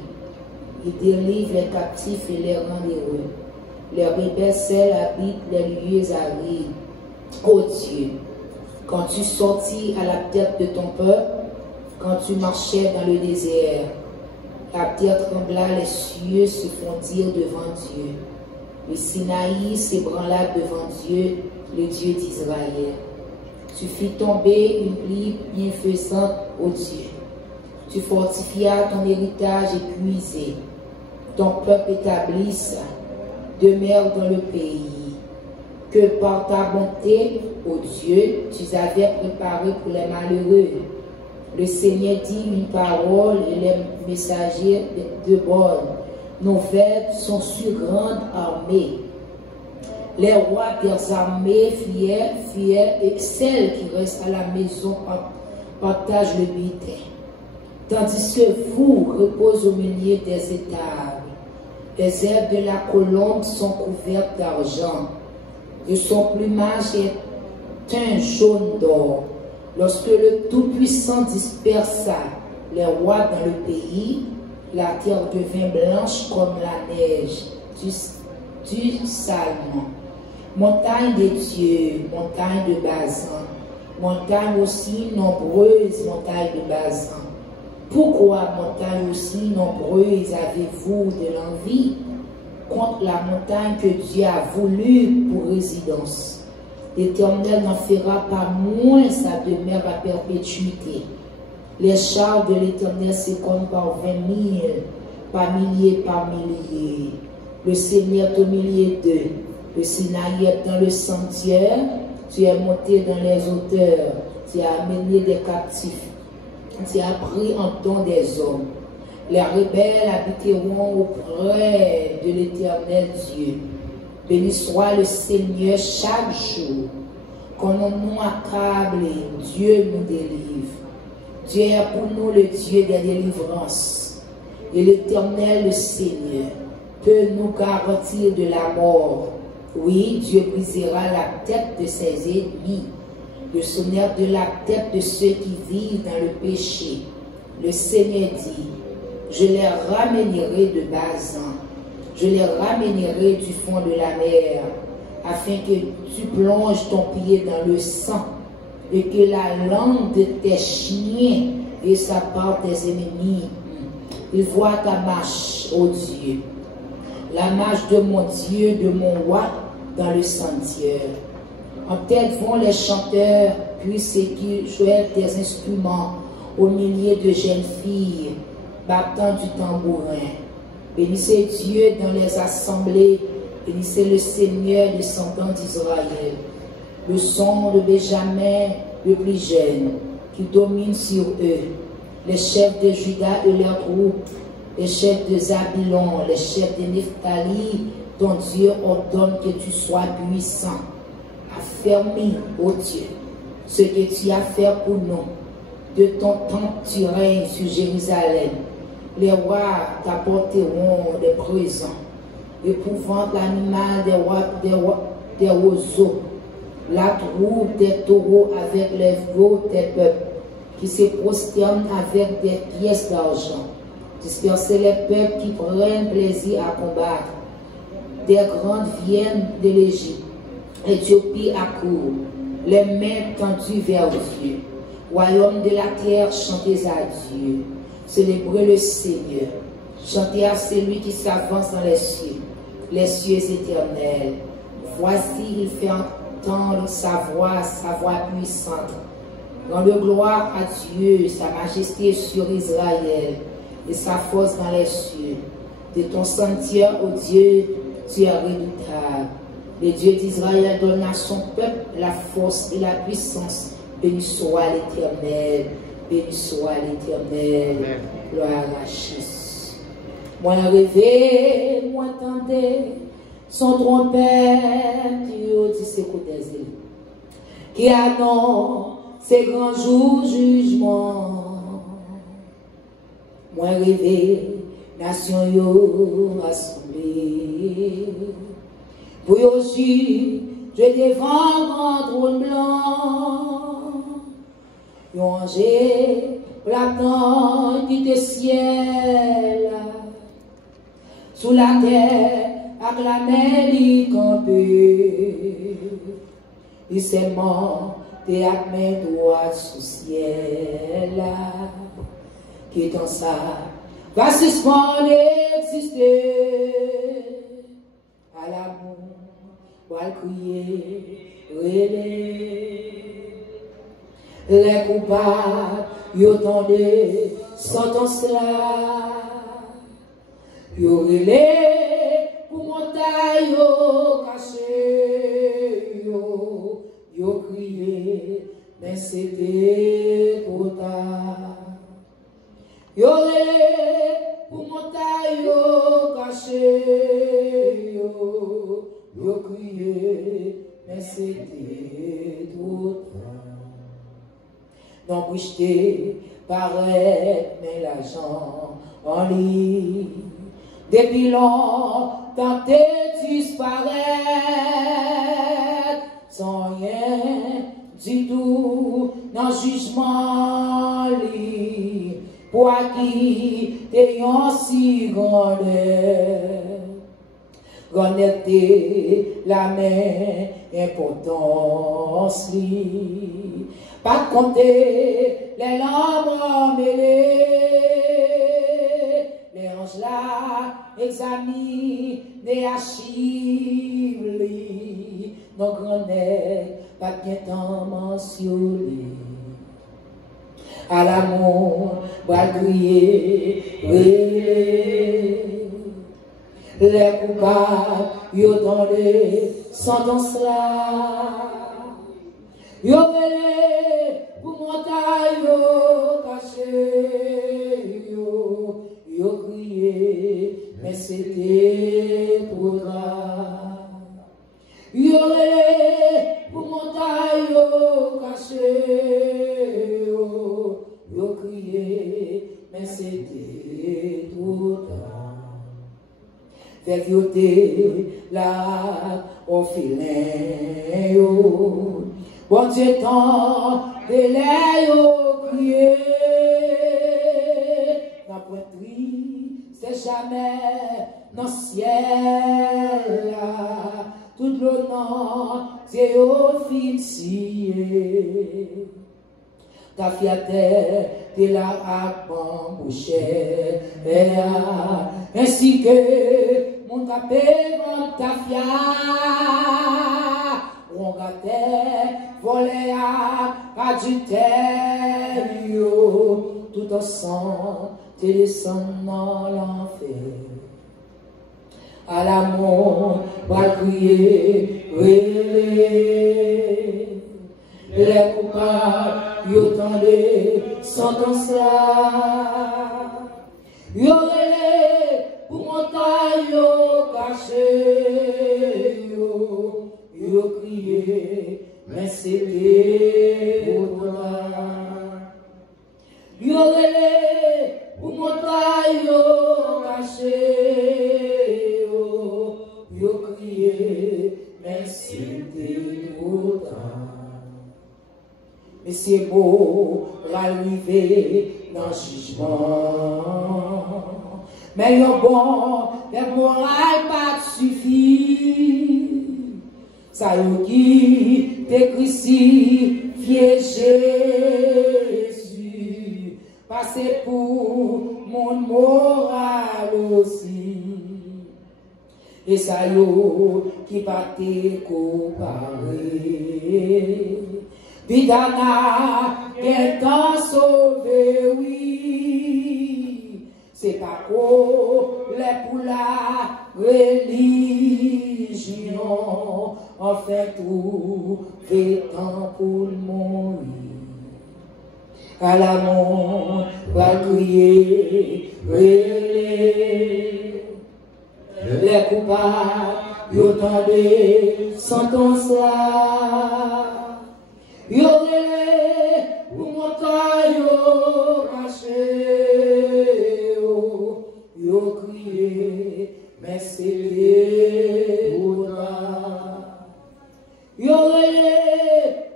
Il délivre les captifs et les rend heureux. Les rebelles seuls habitent les lieux arides. Ô Dieu, quand tu sortis à la tête de ton peuple, quand tu marchais dans le désert, la terre trembla, les cieux se fondirent devant Dieu. Le Sinaï s'ébranla devant Dieu, le Dieu d'Israël. Tu fis tomber une pluie bienfaisante, ô Dieu. Tu fortifias ton héritage épuisé. Ton peuple établisse, demeure dans le pays. Que par ta bonté, ô Dieu, tu avais préparé pour les malheureux. Le Seigneur dit une parole et les messagers de bonnes nouvelles sont sur grande armée. Les rois des armées fiers et celles qui restent à la maison partagent le butin. Tandis que vous reposez au milieu des étables. Les ailes de la colombe sont couvertes d'argent. Et son plumage est un jaune d'or. Lorsque le Tout-Puissant dispersa les rois dans le pays, la terre devint blanche comme la neige du Salmon. Montagne de Dieu, montagne de Bazan, montagne aussi nombreuse, montagne de Bazan. Pourquoi, montagne aussi nombreuse, avez-vous de l'envie contre la montagne que Dieu a voulu pour résidence? L'Éternel n'en fera pas moins sa demeure à perpétuité. Les chars de l'Éternel se comptent par 20 000, par milliers, par milliers. Le Seigneur est au milieu d'eux. Le Sinaï est dans le sanctuaire. Tu es monté dans les hauteurs. Tu as amené des captifs. Tu as pris en don des hommes. Les rebelles habiteront auprès de l'Éternel Dieu. Béni soit le Seigneur chaque jour. Quand on nous accable, Dieu nous délivre. Dieu est pour nous le Dieu des délivrances. Et l'Éternel, le Seigneur, peut nous garantir de la mort. Oui, Dieu brisera la tête de ses ennemis, le sonneur de la tête de ceux qui vivent dans le péché. Le Seigneur dit, je les ramènerai de Bazan, je les ramènerai du fond de la mer, afin que tu plonges ton pied dans le sang, et que la langue de tes chiens et sa part tes ennemis. Il voit ta marche, ô Dieu, la marche de mon Dieu, de mon roi, dans le sanctuaire. En tête vont les chanteurs, puis ceux qui jouent des instruments au milieu de jeunes filles, battant du tambourin. Bénissez Dieu dans les assemblées, bénissez le Seigneur descendant d'Israël. Le son de Benjamin, le plus jeune, qui domine sur eux, les chefs de Juda et leurs troupes, les chefs de Zabulon, les chefs de Nephtali, ton Dieu ordonne que tu sois puissant. Affermis, ô Dieu, ce que tu as fait pour nous. De ton temps tu règnes sur Jérusalem. Les rois t'apporteront des présents, épouvante l'animal des roseaux, la troupe des taureaux avec les veaux des peuples, qui se prosternent avec des pièces d'argent. Disperser les peuples qui prennent plaisir à combattre. Des grandes viennent de l'Égypte, Éthiopie accourt, les mains tendues vers Dieu. Royaume de la terre, chantez à Dieu. Célébrez le Seigneur. Chantez à celui qui s'avance dans les cieux éternels. Voici, il fait entendre sa voix puissante. Rends gloire à Dieu, sa majesté sur Israël et sa force dans les cieux. De ton sanctuaire, ô Dieu, tu es redoutable. Le Dieu d'Israël donne à son peuple la force et la puissance. Béni soit l'Éternel, béni soit l'Éternel. Gloire à Jésus. Moi rêvé, moi tendais, son trompette, Dieu dit c'est côté qui annonce ces grands jours jugement. Moi rêvé, nation yo assemblée. Pour aussi, je devant grand trône blanc. Yon ange, l'attend qui te ciel. Sous la terre, avec la mer, il campé. Il s'est mort, et avec mes doigts sous ciel. Qui dans ça, va suspendre exister. À l'amour, va crier, relais. Les coupables, yo tendez, sentence là. Yo relais, pour montagne, yo caché, yo crié, mais c'était trop tard. Yo relais, pour montagne, yo caché, yo crié, mais c'était trop tard. Non, boucheté, paraît, mais l'argent en lit. Depuis longtemps, t'es disparaître, sans rien du tout, dans jugement lit. Pour qui t'es si grande, honnêteté, la main, importance lit. Pas compter les larmes mêlées, les anges là examinent les archives, nos grands nez pas bien temps mentionné. À l'amour, va crier, les coupables, yo dans les sentences là. Yo relé pour montagne, yo caché, yo crié, mais c'était trop tard. Yo relé pour montagne, yo caché, yo crié, mais c'était trop tard. Fait vioter la au filin, yo. Bon Dieu, tant de l'air, yo crié. La poitrine, c'est jamais dans le ciel. Tout le nom, c'est au officier. Ta fierté de la bambouchée, ainsi que mon capé dans ta fière, on gâtait, volé à du terre, tout ensemble, te descend dans l'enfer. À l'amour, va crier, les coupables, yo tendez sentence là. Yo relé pour montagne, yo caché, yo crié, mais c'était trop tard. Yo relé pour montagne, yo caché, yo crié, mais c'était trop tard. Mais c'est beau rallumer dans le jugement. Mais le bon, le moral pas suffit. Ça y qui t'es crucifié Jésus. Passez pour mon moral aussi. Et ça y qui pas t'es comparé. Vidana, qu'est t'en sauvé, oui. C'est pas pour les pour la religion. En fait, trouver temps pour le monde. À l'amour, va crier, les coupables, yo tendez sentence là. Yo relé pour montagne, yo caché, yo crié, mais c'est trop tard. Yo relé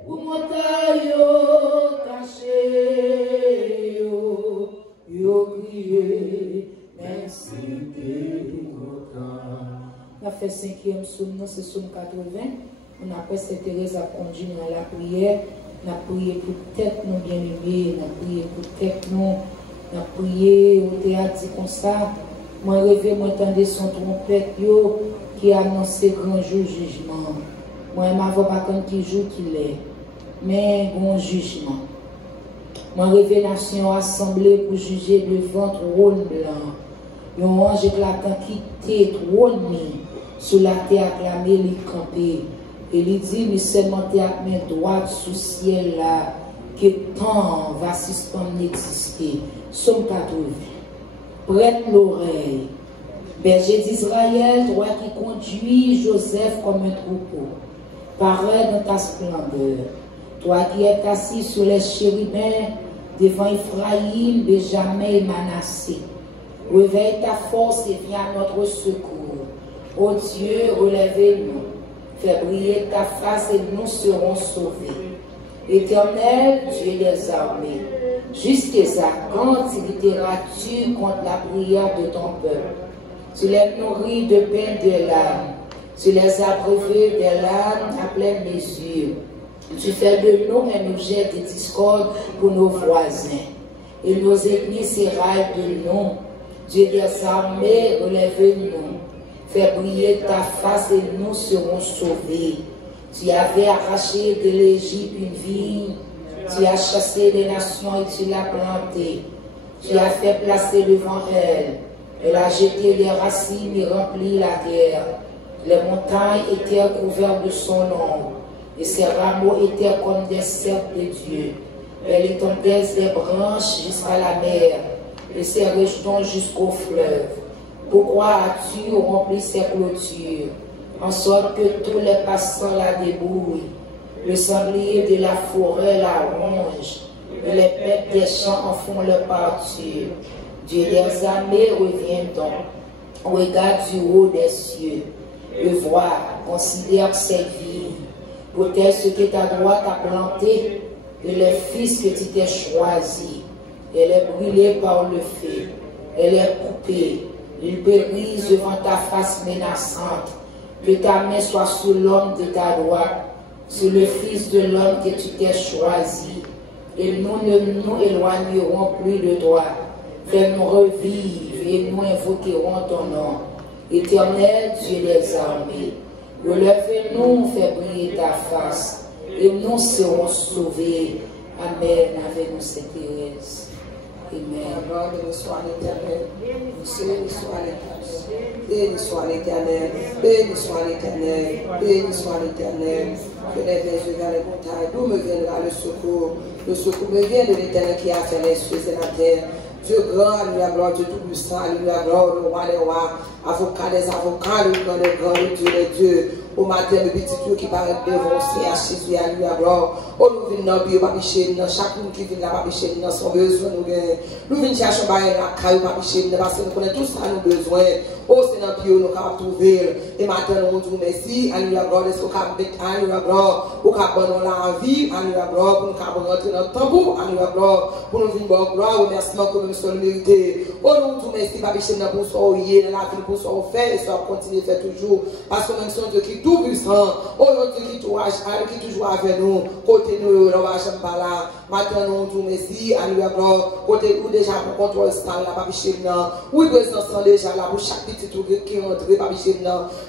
pour montagne, yo caché, yo crié, mais c'est trop tard. On a fait 5e psaume, c'est psaume 80. On a fait cette Thérèse à conduire dans la prière. On a prié pour tête nous bien-aimés. On a prié pour tête nous. On a prié au théâtre dit comme ça. Moi rêvé, moi entendais son trompette yo, qui annonçait grand jour jugement. Moi m'avais pas comme qui joue qu'il est. Mais bon jugement. Moi rêvé nation assemblée pour juger devant trône blanc. Un ange éclatant qui t'est trône sur la terre acclamé les campé. Et il dit, mais seulement t'es à main droite sous ciel là, que temps va suspendre d'exister. Somme 80. Prête l'oreille. Berger d'Israël, toi qui conduis Joseph comme un troupeau, parais dans ta splendeur. Toi qui es assis sur les chérubins, devant Ephraïm, Benjamin et Manassé. Réveille ta force et viens à notre secours. Ô Dieu, relève-nous. Fais briller ta face et nous serons sauvés. Éternel, Dieu des armées, jusqu'à quand t'irriteras-tu contre la prière de ton peuple? Tu les nourris de pain de l'âme, tu les as breuvés de l'âme à pleine mesure. Tu fais de nous un objet de discorde pour nos voisins, et nos ennemis s'éraillent de nous. Dieu des armées, relève-nous. Fais briller ta face et nous serons sauvés. Tu avais arraché de l'Égypte une vigne. Tu as chassé des nations et tu l'as plantée. Tu as fait placer devant elle. Elle a jeté des racines et rempli la terre. Les montagnes étaient couvertes de son ombre, et ses rameaux étaient comme des cercles de Dieu. Elle étendait ses branches jusqu'à la mer, et ses rejetons jusqu'au fleuve. Pourquoi as-tu rempli ses clôtures, en sorte que tous les passants la débrouillent? Le sanglier de la forêt la ronge, et les bêtes des champs en font leur parture. Dieu des armées revient donc. Regarde du haut des cieux, et vois, considère cette vie. Peut-être ce que ta droite a planté, et les fils que tu t'es choisi. Elle est brûlée par le feu, elle est coupée, il brise devant ta face menaçante. Que ta main soit sur l'homme de ta droite, sur le fils de l'homme que tu t'es choisi. Et nous ne nous éloignerons plus de toi. Fais-nous revivre et nous invoquerons ton nom. Éternel Dieu des armées, relève-nous, fais briller ta face, et nous serons sauvés. Amen. Avec nous, Sainte Thérèse. Amen. Béni soit l'Éternel. Béni soit l'Éternel. Béni soit l'Éternel. Béni soit l'Éternel. Béni soit l'Éternel. Je lève les yeux vers les montagnes. D'où me viendra le secours? Le secours me vient de l'Éternel qui a fait les cieux et la terre. Dieu grand, lui la gloire, Dieu tout-puissant, lui la gloire, le roi des rois, avocat des avocats, le grand des grands, le Dieu des dieux. Au matin, le petit Dieu qui paraît devant, c'est à Jésus, à lui la gloire. Oh, nous venons dans le bio, papier, chaque monde qui vient là, papier, dans son besoin, nous gagnons. Nous venons chercher la caille, papier, parce que nous connaissons tout ça, nos besoins. Oh, c'est dans le bio, nous avons trouvé. Et maintenant, nous vous merci, à lui la gloire, à lui la gloire, au cap de la vie, à lui la gloire, pour nous rentrer dans le tambour, à lui la gloire, pour nous venir voir gloire, remerciement que nous sommes mérités. Oh, nous vous merci, papier, pour son oyer, dans la vie, pour son fait, et ça continue de faire toujours. Parce que nous sommes Dieu qui tout puissant, oh Dieu qui toujours avec nous, côté nous, on va jamais pas là. Maintenant, nous vous merci, à lui la gloire, côté nous déjà pour contrôler ça, là, papier, oui, présence déjà là, pour chaque petit truc qui rentre, papier,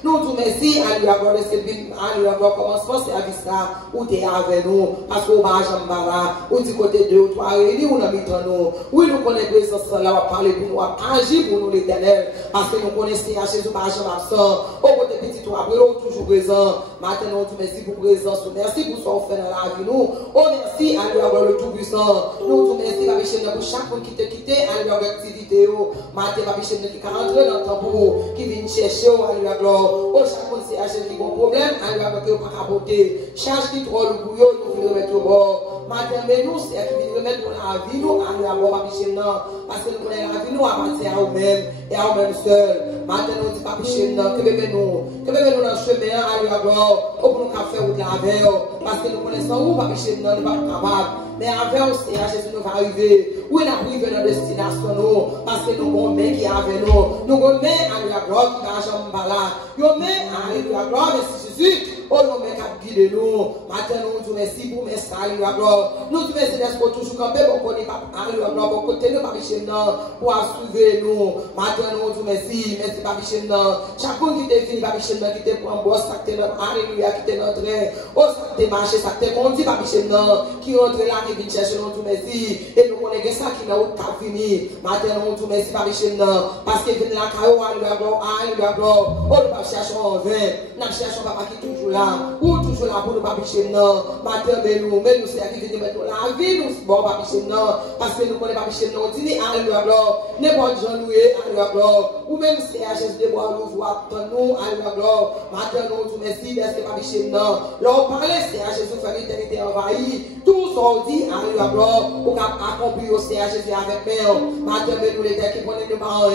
nous vous merci, à lui la gloire, à lui la gloire, commencement, c'est à vie ça, où tu es avec nous, parce qu'on va jamais pas là, ou du côté 2 ou 3 réunis, on a mis dans nous. Oui, nous connaissons présence là, on va parler pour nous, agir pour nous l'éternel, parce que nous connaissons à Jésus, pas jamais absent, au côté petit 3, toujours présent. Maintenant, nous merci pour présence, merci pour ce qu'on fait dans la vie. Nous, oh merci à lui avoir le tout-puissant. Nous, merci pour chaque monde qui t'a quitté, à lui avoir activité. Maintenant, qui est rentré dans le temple, qui vient chercher, à lui avoir. Oh, chaque monde, c'est à chercher qui a un problème, à lui avoir pas capoter. Charge qui trop le bouillon, nous voulons remettre au bord. Maintenant, mais nous, c'est à qui vient remettre dans la vie, nous, à lui avoir, parce que nous connaissons la vie, nous, à partir à nous-mêmes et à nous-mêmes seuls. Maintenant, nous disons, que bébé nous dans le chemin, à lui avoir, pour nous faire ou de la veille, parce que nous connaissons où, pas chez nous, nous ne sommes pas capables. Mais avec aussi, Jésus nous va arriver. Oui, nous arrivons dans la destination, parce que nous avons un qui est avec nous. Nous avons un à lui la gloire qui va jamais là. Nous avons un à lui la gloire, mais Jésus, oh, nous avons un qui guide nous. Maintenant, nous vous merci pour mes à lui la gloire. Nous vous remercions pour toujours camper, pour qu'on ait pas à lui la gloire, pour côté nous, pas chez nous, pour sauver nous. Maintenant, nous vous merci, merci, pas chez nous. Chaque monde qui t'est fini, pas chez nous, qui t'est pour un boss, ça t'est notre alléluia, qui t'est notre train. Oh, ça t'est marché, ça t'est conduit, pas chez nous, qui rentre là, qui vient chercher nous, tout merci. Et nous connaissons ça qui n'a pas fini. Maintenant, nous tout merci, pas chez nous, parce que vient là, alléluia, gloire. Oh, nous pas chercher en vain. Nous cherchons papa qui est toujours là, ou toujours là pour nous, pas chez nous. Maintenant, mais nous, c'est à qui vient mettre la vie, nous, bon, pas chez nous, parce que nous connaissons pas chez nous, on dit, alléluia, gloire. N'importe Jean nous, alléluia, gloire. Ou même si à Jésus de bois, nous voit nous, alléluia, gloire. Maintenant, nous tout merci, parce que pas chez nous. L'on parlait, c'est à Jésus faire l'éternité envahie. Tout ça dit, alléluia, gloire. Ou qu'à accomplir aussi à Jésus avec père. Maintenant, nous les terres qui prennent nos parents.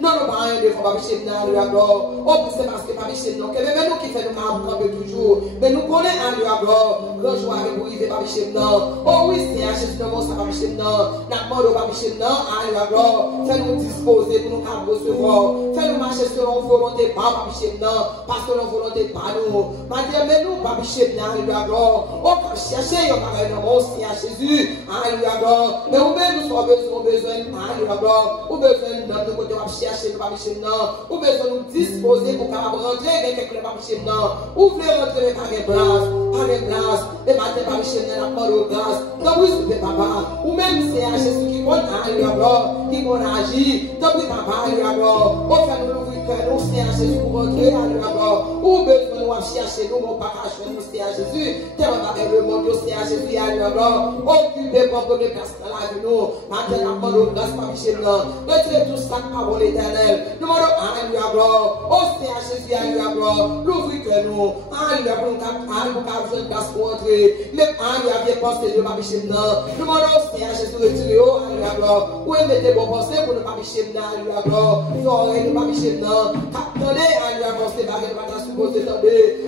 Non, nos parents, ne font pas chez nous, alléluia, gloire. Oh, c'est parce que pas chez nous. Que même nous qui fait nous marquer toujours. Mais nous connaissons, alléluia, gloire. Quand je vois avec vous, il fait pas chez nous. Oh oui, c'est à Jésus de ça pas chez nous. N'a pas de pas chez nous, alléluia, gloire. Fais-nous disposer pour nous recevoir. Fais-nous marcher selon volonté, pas chez nous. Parce que nos volonté, pas nous. Maintenant, mais nous, pas chez nous, alléluia, gloire. On va chercher, on va aller dans mon Seigneur Jésus, alléluia, gloire. Mais vous-même, nous avons besoin, alléluia, gloire. Ou besoin de notre côté, on va chercher nous, papi chez nous. Ou besoin nous disposer pour rentrer avec quelqu'un, papi chez nous. Ou voulez rentrer avec une place, et matin, papi chez nous, la parole grâce. Donc, oui, c'est papa. Ou même c'est à Jésus qui compte à lui alors, qui compte agir. Donc, oui, papa, à lui alors. Au fait, nous l'ouvrir que nous, c'est à Jésus pour rentrer à lui alors. Ou besoin nous chercher nous, mon papa, nous, c'est à Jésus. Tellement avec le monde, c'est à Jésus, à lui alors. Occupez beaucoup de personnes là de nous. Matin, la parole grâce, papi chez nous. Retirez tout ça, parole éternelle. Nous demandons à lui alors. Au c'est à Jésus, à lui alors. L'ouvrir que nous, à lui alors, pour nous grâce pour entrer. Même à lui avait pensé de papi chez nous. Nous demandons c'est à Jésus, retirez à lui alors. Où mettez vos pensées pour nous papi chez nous, à lui alors. Nous aurons nous papi chez nous. Attendez à lui alors, c'est pas que nous pas supposé attendre.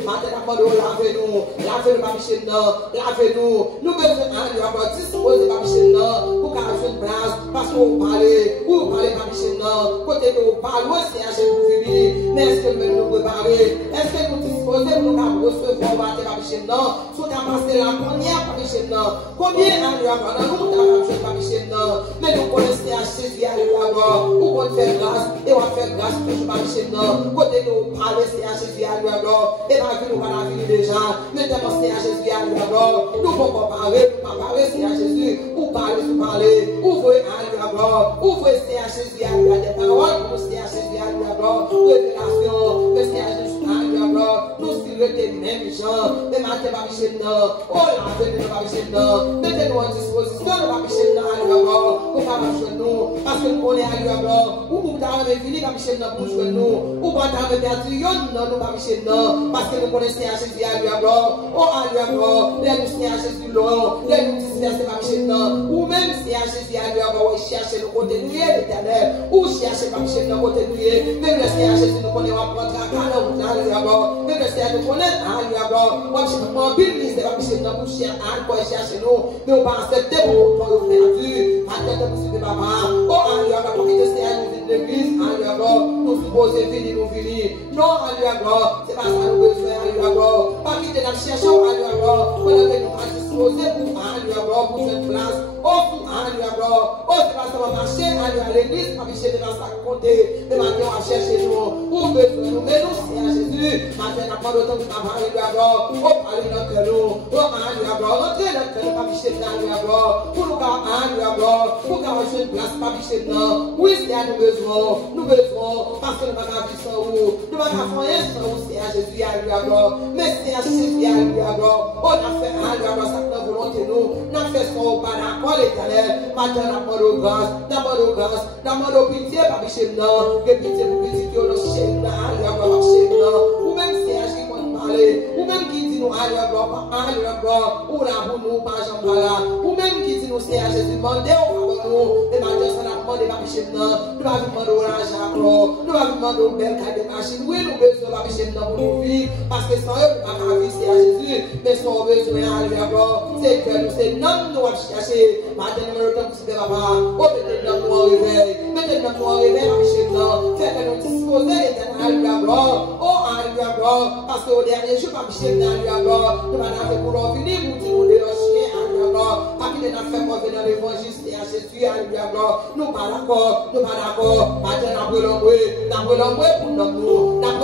Matin, la parole lavez-nous papi chez nous, lavez-nous. Nous besoin à lui alors, disposez papi chez nous, pour qu'à une place, parce que vous parlez papi chez nous, côté que vous parlez, c'est à Jésus venir. Mais est-ce que nous nous préparer? Est-ce que nous disposons pour nous recevoir papi chez nous? Soit à passer la première papi chez nous. Combien à lui alors, nous avons fait papi chez nous, mais nous connaissons à Jésus à lui alors, pour qu'on fasse grâce, et on va faire grâce pour nous papi chez nous. Côté que vous parlez, c'est à Jésus à lui alors, et la vie nous va la vie déjà. Maintenant c'est à Jésus à lui alors, nous pouvons parler, c'est à Jésus, ou parler, ouvrez à lui alors, ouvrez c'est à Jésus à lui des paroles, pour c'est à Jésus à lui alors, révélation, mais c'est à Jésus à lui alors, nous suivons les mêmes gens, mais maintenant papi chez nous, oh la vie de papi chez nous, mettez-nous en disposition de papi chez nous à lui alors, pour pas marcher nous, parce que nous connaissons à lui alors, ou pour t'arriver fini papi chez nous pour jouer nous, ou pour t'arriver perdu, non nous papi chez nous, parce que nous connaissons à Jésus à lui alors, oh à lui alors, les nous c'est à Jésus long, les nous disperser papi chez nous, ou même c'est à Jésus à lui alors, ou chercher le côté nous l'éternel, ou chercher papi chez nous côté nous, même le c'est à Jésus nous connaissons à prendre à lui alors, même le c'est à nous connaître à lui alors, ou chercher mon bilis de papi chez nous pour chercher nous, mais on va accepter pour nous perdu, attendez pour ce papa, oh à lui alors, pour qu'il c'est à nous de l'église, à lui alors, nous supposons venir, non à lui alors, c'est pas ça nous besoin à lui alors, pas quitter la cherchons à lui alors, pendant que nous allons disposer pour à lui alors, pour une place, oh pour à lui alors, oh c'est pas ça va marcher à lui à l'église, pas chercher de la compter, mais maintenant on va chercher nous, pour besoin nous, mais nous c'est à Jésus, maintenant on prend le temps de travailler à lui alors, oh parler dans que nous, oh à lui alors, rentrer dans que nous, pas chercher à lui alors, pour nous à lui alors, pour qu'on ait une place, pas chercher nous, oui c'est à nous besoin, parce que nous n'avons pas vu sans vous, nous n'avons pas fait sans vous, c'est à Jésus à lui alors, mais c'est à Jésus à lui alors, on a fait à lui alors, ça fait volonté nous, nous avons fait son pas d'accord l'éternel, maintenant nous avons grâce, nous avons pitié, pas chez nous, que pitié pour pitié, nous avons chez nous, à lui alors, chez nous, ou même c'est à Jésus qu'on parle, ou même qui dit nous à lui alors, ou là pour nous, pas Jean là, ou même qui dit nous c'est à Jésus, demandez au Papa nous, et maintenant ça n'a pas demandé pas chez nous, nous avons demandé au Raja, nous avons demandé au bel cas de machine, oui nous besoin pas chez nous pour nous vivre, parce que sans eux, nous ne pouvons pas vivre, c'est à Jésus, mais sans besoin à lui alors, c'est que nous, c'est non, nous allons chercher, maintenant nous allons pour ce papa, oh mettez-nous en réveil, pas chez nous, fait que nous disposer l'éternel à lui alors, oh à lui alors, parce qu'au dernier jour, pas chez nous à lui alors, nous allons faire pour venir, pour dire nous les chien à lui alors, pas qu'il n'a fait pour venir dans l'évangile, c'est à Jésus à lui alors, nous pas d'accord, maintenant nous allons pour nous, pas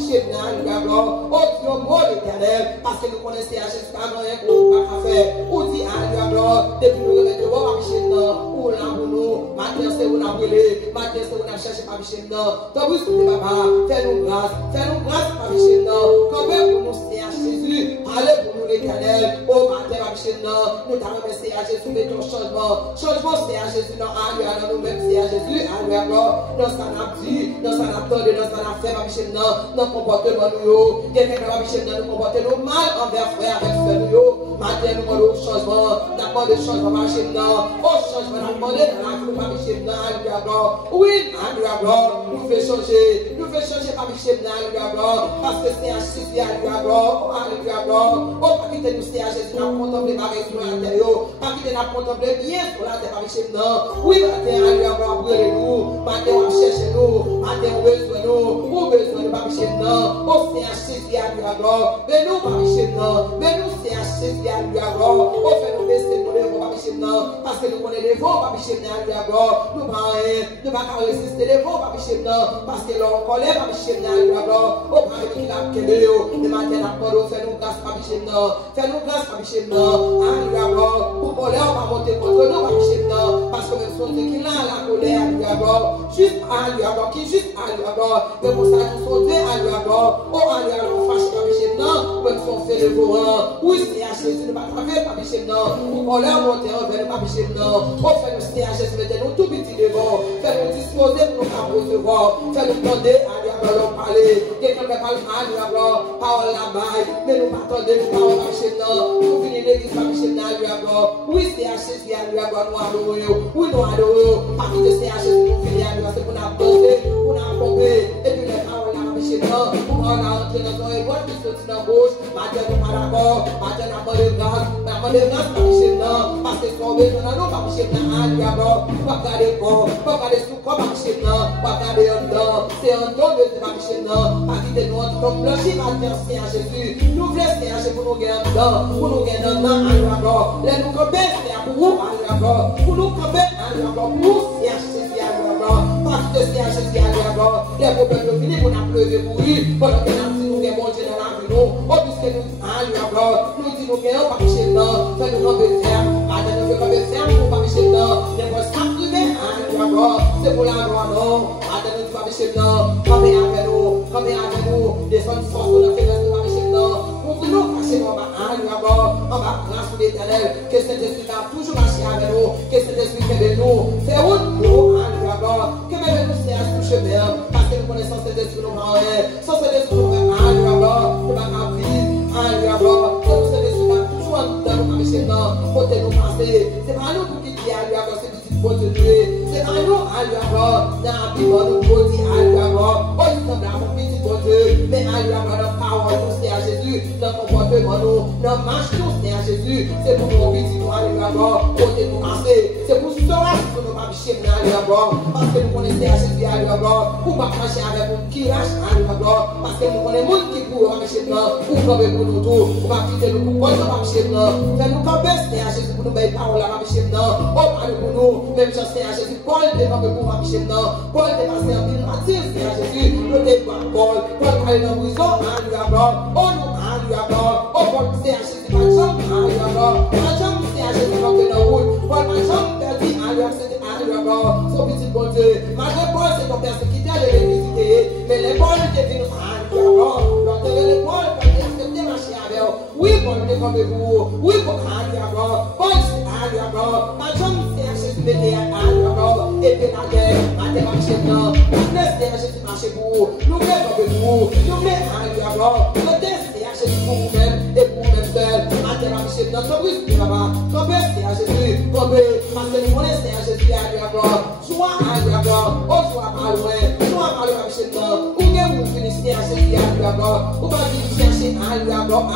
chez nous à lui alors, oh Dieu bon l'éternel, parce que nous connaissons à Jésus pas rien qu'on pas faire, ou dit à lui alors, depuis nous remettons pas chez nous, ou là pour nous, maintenant c'est où nous avons cherché pas chez nous, donc vous souhaitez papa, fais-nous grâce, pas chez nous, comme pour nous c'est à Jésus, allez pour nous l'éternel, au matin pas chez nous, nous t'avons remercié à Jésus, mais ton changement c'est à Jésus, non à lui alors nous-mêmes c'est à Jésus, à lui alors, dans ce qu'on a dit, dans ce qu'on a attendu, dans ce qu'on a fait pas chez nous, dans le comportement nous, quelqu'un qui va chez nous, nous comportons mal envers frère avec frère nous, matin nous demandons changement, nous demandons changement pas chez nous, au changement nous demandons dans la vie pas chez nous, à lui alors, oui, à lui alors, nous fait changer pas chez nous, à lui alors, parce que c'est à Jésus, à lui alors, oh, pas quitter nous, c'est à Jésus, nous contempler par sur la terre, pas quitter nous contempler bien sur la terre pas chez nous, oui, matin, à lui alors, brûler nous, matin, on cherche nous, matin, on besoin nous, pas chez nous, oh, c'est à Jésus, à lui alors, mais nous, pas chez nous, mais nous, c'est à Jésus, à lui alors, oh, fait nous baisser, nous, pas parce que nous connaissons les vents, Papi Chem, à lui à gloire. Nous ne pas résister les vents, Papi Chem, parce que l'on colère, Papi Chem, à lui à gloire. Au Père qui l'a quitté, le matin à Polo, fais-nous grâce, Papi Chem, fais-nous grâce, Papi Chem, à lui à gloire. Pour colère, on va monter contre nous, Papi Chem, parce que même son Dieu qui l'a la colère, à lui à gloire. Juste à lui à gloire, qui juste à lui à gloire. Mais pour ça, nous sommes Dieu à lui à gloire. Oh, à lui à gloire, fâche, Papi Chem, même si on fait le volant. Oui, c'est à Jésus, nous ne pas travailler, Papi Chem, pour colère, monter envers Papi Chem, oh, fais-nous c'était à Jésus, mettez-nous tout petit devant. Fais-nous disposer pour nous recevoir. Fais-nous demander à lui à gloire parler. Quelqu'un ne parle à lui à gloire, parole là-bas, mais nous pas attendre, nous parlons Papi Chem, nous venons l'église Papi Chem, à lui à gloire. Oui, c'est à Jésus, à lui à gloire, nous adorons. Oui, nous adorons. Parce que c'est à Jésus, nous venons à lui, c'est pour nous danser, pour nous accompagner. Et puis les paroles là, Papi Chem, pour qu'on entre dans son éboire, qui sortit dans la bouche. Maintenant, nous pas d'accord. Maintenant, nous avons des grâces. Nous avons des grâces, Papi Chem, parce que son besoin, nous, Papi Chem, à lui à gloire. Pas garder corps, pas garder sous corps, Papi Chem, pas garder en dedans. C'est en dedans de Papi Chem, pas quitter nous comme blanchir, c'est à Jésus. Nous voulons c'est à Jésus pour nous gagner en dedans, pour nous gagner en dedans, à lui à gloire. Les nous camper, c'est à vous, à lui à gloire. Pour nous camper, à lui à gloire. Pour nous, c'est à Jésus, à lui à gloire. Parce que c'est à Jésus, à lui à gloire. Les problèmes de finir, on a pleuvé pour lui. Pendant que nous gagnons mon Dieu dans la vie, nous. Oh, puisque nous, à lui à gloire. Nous disons, nous gagnons Papi Chem, fais-nous camper ferme. Maintenant, nous camper ferme pour Papi Chem, les voix s'appuyer, à lui à gloire. C'est pour la gloire, non. Maintenant, nous Papi Chem, camper avec nous, descendre force pour la faiblesse de Papi Chem, pour que nous passions en bas, à lui à gloire, en bas, grâce à l'Éternel, que cet esprit a toujours marché avec nous, que cet esprit fait de nous, fait route pour nous, à lui à gloire, que même nous c'est à tout chemin, parce que nous connaissons cet esprit nous en est, sans cet esprit nous fait à lui à gloire, nous va pas vivre, à lui à gloire, que cet esprit a toujours en dans nous, Papi Chem, côté nous passer, c'est pas nous pour qui à lui à gloire, c'est petit pour te tuer, c'est pas nous, à lui à gloire, dans la vie, nous body, à lui à gloire, oh, il semble à mon petit pour Dieu, mais à lui à gloire, dans parole, nous c'est à Jésus, dans comportement, nous, dans marche, nous c'est à Jésus, c'est pour nous petit, nous à lui à gloire, côté nous passer, c'est pour sauver, pour nous Papi Chem, à lui à gloire, parce que nous connaissons à Jésus, à lui à gloire, pour pas marcher avec nous qui lâche, à lui à gloire, parce que nous connaissons monde qui court, Papi Chem, pour camper pour nous tout, pour pas quitter nous, pour prendre Papi Chem, faire nous camper, c'est à Jésus, pour nous mettre parole à Papi Chem, oh, parle pour nous, même chose c'est à Jésus, Paul est camper pour Papi Chem, Paul est passé en ville, Mathilde, c'est à Jésus, nous t'es pas Paul est dans la prison, à lui à gloire, oh, nous, à lui à gloire, oh, Paul, c'est à Jésus, ma jambe, à lui à gloire, ma jambe, c'est à Jésus, dans la route, Paul, ma jambe, perdu, à lui à gloire, son petit bon Dieu, malgré Paul, c'est ton persécuté, de l'électricité, mais les Paul étaient venus à lui à gloire, donc les Paul, quand ils acceptaient marcher avec eux, oui, Paul était comme vous, oui, Paul, à lui à gloire, Paul, c'est à lui à gloire, ma jambe, c'est à Jésus, mettez à lui à gloire, et puis la terre, à terre marcher dedans, c'est à Jésus, marcher pour vous, nous mettons avec vous, nous mettons à lui à gloire, le test, c'est à Jésus pour vous-même, et pour vous-même seul, à terre marcher dedans, ton bruit, c'est là-bas, ton père, c'est à Jésus, ton père, parce que nous connaissons à Jésus, à lui à gloire, soit à lui à gloire, oh, soit pas loin, soit pas loin, marcher dedans, ou bien vous finissez à Jésus, à lui à gloire, ou pas venir chercher à lui à gloire,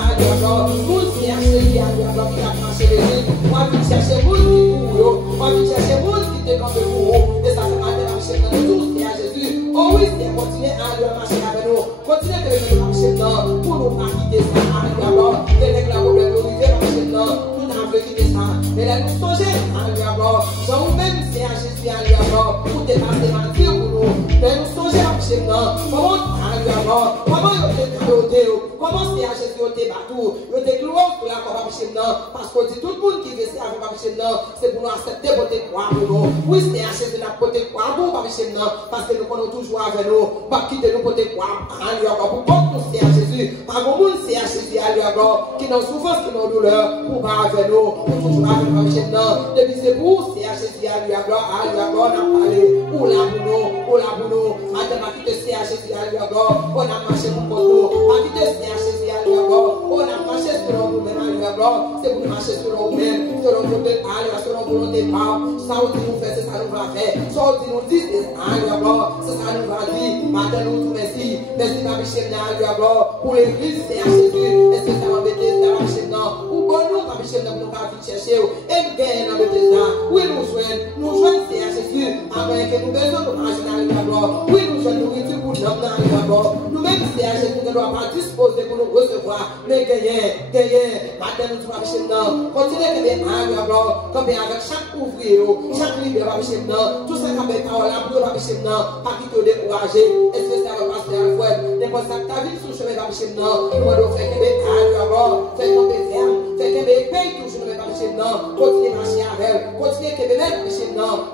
vous c'est à Jésus, à lui à gloire, qui a marché les lignes, moi, vous cherchez vous qui courent, moi, vous cherchez vous qui te comme vous, et ça fait mal de marcher dans tous, c'est à Jésus, oh oui, c'est continuer à lui marcher avec nous, continuer de le marcher dedans, pour nous pas quitter ça, à lui à gloire, et les gars, vous devez arriver à marcher dedans, nous n'avons pas quitté ça, mais là, nous songez à lui à gloire, donc vous-même, c'est à Jésus, à lui à gloire, pour dépasser ma vie pour nous, mais nous songez à marcher dedans, comment à lui à gloire, comment il y a des comment c'est à Jésus, il y a des bateaux, il y a des gloires pour la croix, parce qu'on dit tout le monde qui veut c'est avec Papi Chem, c'est pour nous accepter pour te croire pour nous. Oui, c'est à Jésus la pour te croire pour Papi Chem, parce que nous connaissons toujours avec nous, pas quitter nous pour te croire à lui encore, pour nous c'est à Jésus, par le monde c'est à Jésus à lui encore, qui n'a souffrance, qui n'a douleur, pour pas avec nous, pour toujours avec Papi Chem, depuis c'est pour c'est à Jésus à lui encore, on a parlé, pour la pour nous, maintenant pas quitter c'est à Jésus à lui encore, on a marché pour nous, pas quitter c'est à Jésus à lui encore, on a marché sur nous-mêmes à lui encore, c'est pour marcher sur nous-mêmes, sur nos volontés, sur nos volontés, ça aussi nous fait, c'est ça nous va faire, ça aussi nous dit, à lui encore, c'est ça nous va dire, maintenant nous tout merci, Papi Chem, à lui encore, pour l'église, c'est à Jésus, est-ce que ça va mettre ça, Papi Chem, ou bon nous, Papi Chem, nous pas chercher, et nous gagnons dans le désert, oui nous joignons, c'est à Jésus, avant que nous besoin de marcher dans le gloire, oui nous joignons nourriture pour nous dans le Nous-mêmes, c'est à Jésus, nous ne doit pas disposer pour nous recevoir. Mais gagner. Matin, nous sommes chez nous. Continuez à bien comme avec chaque ouvrier, chaque leader, tout ça qui a des paroles, pour nous, pas quitter décourager. Est-ce que ça va passer à la n'importe ça, ta vie sur le chemin, nous devons faire que des faire qu'on peut faire, faire que des pays toujours, continuez à marcher avec elle, continuez à faire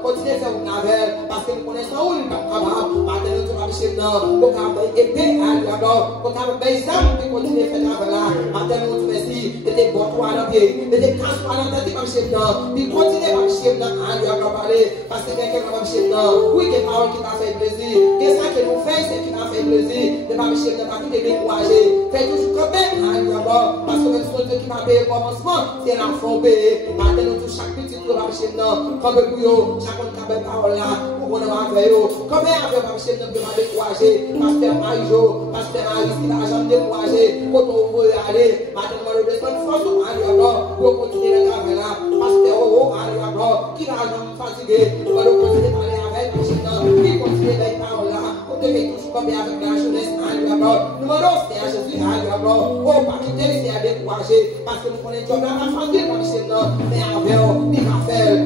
continuez à faire une avec parce que nous connaissons où il va travailler. Maintenant, nous sommes chez nous, nous avons épée à l'abord, nous avons des âmes qui continuent à faire avec là. Maintenant, nous sommes ici, des bons toits dans le pied, des casses à l'entendre comme chez nous, puis continuez à chez nous à lui parler parce que quelqu'un va chez nous. Oui, des paroles qui t'a fait plaisir, qu'est-ce que nous faisons, c'est qui t'a fait plaisir, de pas chez nous, pas qui t'es découragé, fais toujours comme à lui parce que même si qui m'a payé commencement, c'est l'enfant payé. Maintenant, nous tous chaque petit tour chez nous, comme le bouillon, chacun qui a des paroles là, pour qu'on ait avec eux. Combien avec ma chez nous, de m'a découragé, pasteur Marie-Jo, pasteur Marie, qui n'a jamais découragé, quand on veut aller, maintenant, on va le descendre force à lui pour continuer le travail là, pasteur Oro, à lui qui n'a jamais fatigué, on va le continuer à parler avec ma chez nous, qui continue les paroles là, on devait tous combien avec la jeunesse à lui nous demandons c'est à Jésus à lui oh, pas quitter les à décourager, parce que nous connaissons bien la famille comme chez nous, mais avec eux, il va faire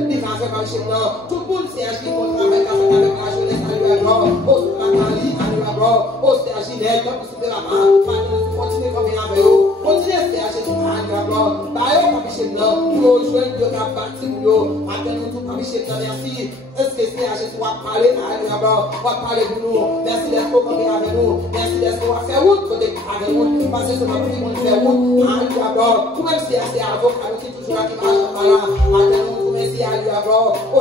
comme chez nous, tout le monde c'est à qui qu'on travaille avec la jeunesse à lui oh, c'est la Cali à lui oh, c'est à Ginette, comme vous savez là-bas, maintenant nous continuons comme il avec eux, continuez c'est à Jésus à lui bah eux comme chez nous, nous jouons de la bâtie pour nous, maintenant nous tous comme chez nous, merci, est-ce que c'est à Jésus à parler à lui on va parler pour nous, merci d'être comme il avec nous, merci d'être qu'on va faire route côté avec nous, parce que c'est ma vie qu'on fait route à lui tout même si c'est avocat qui toujours là qui marche par là, maintenant nous merci à lui au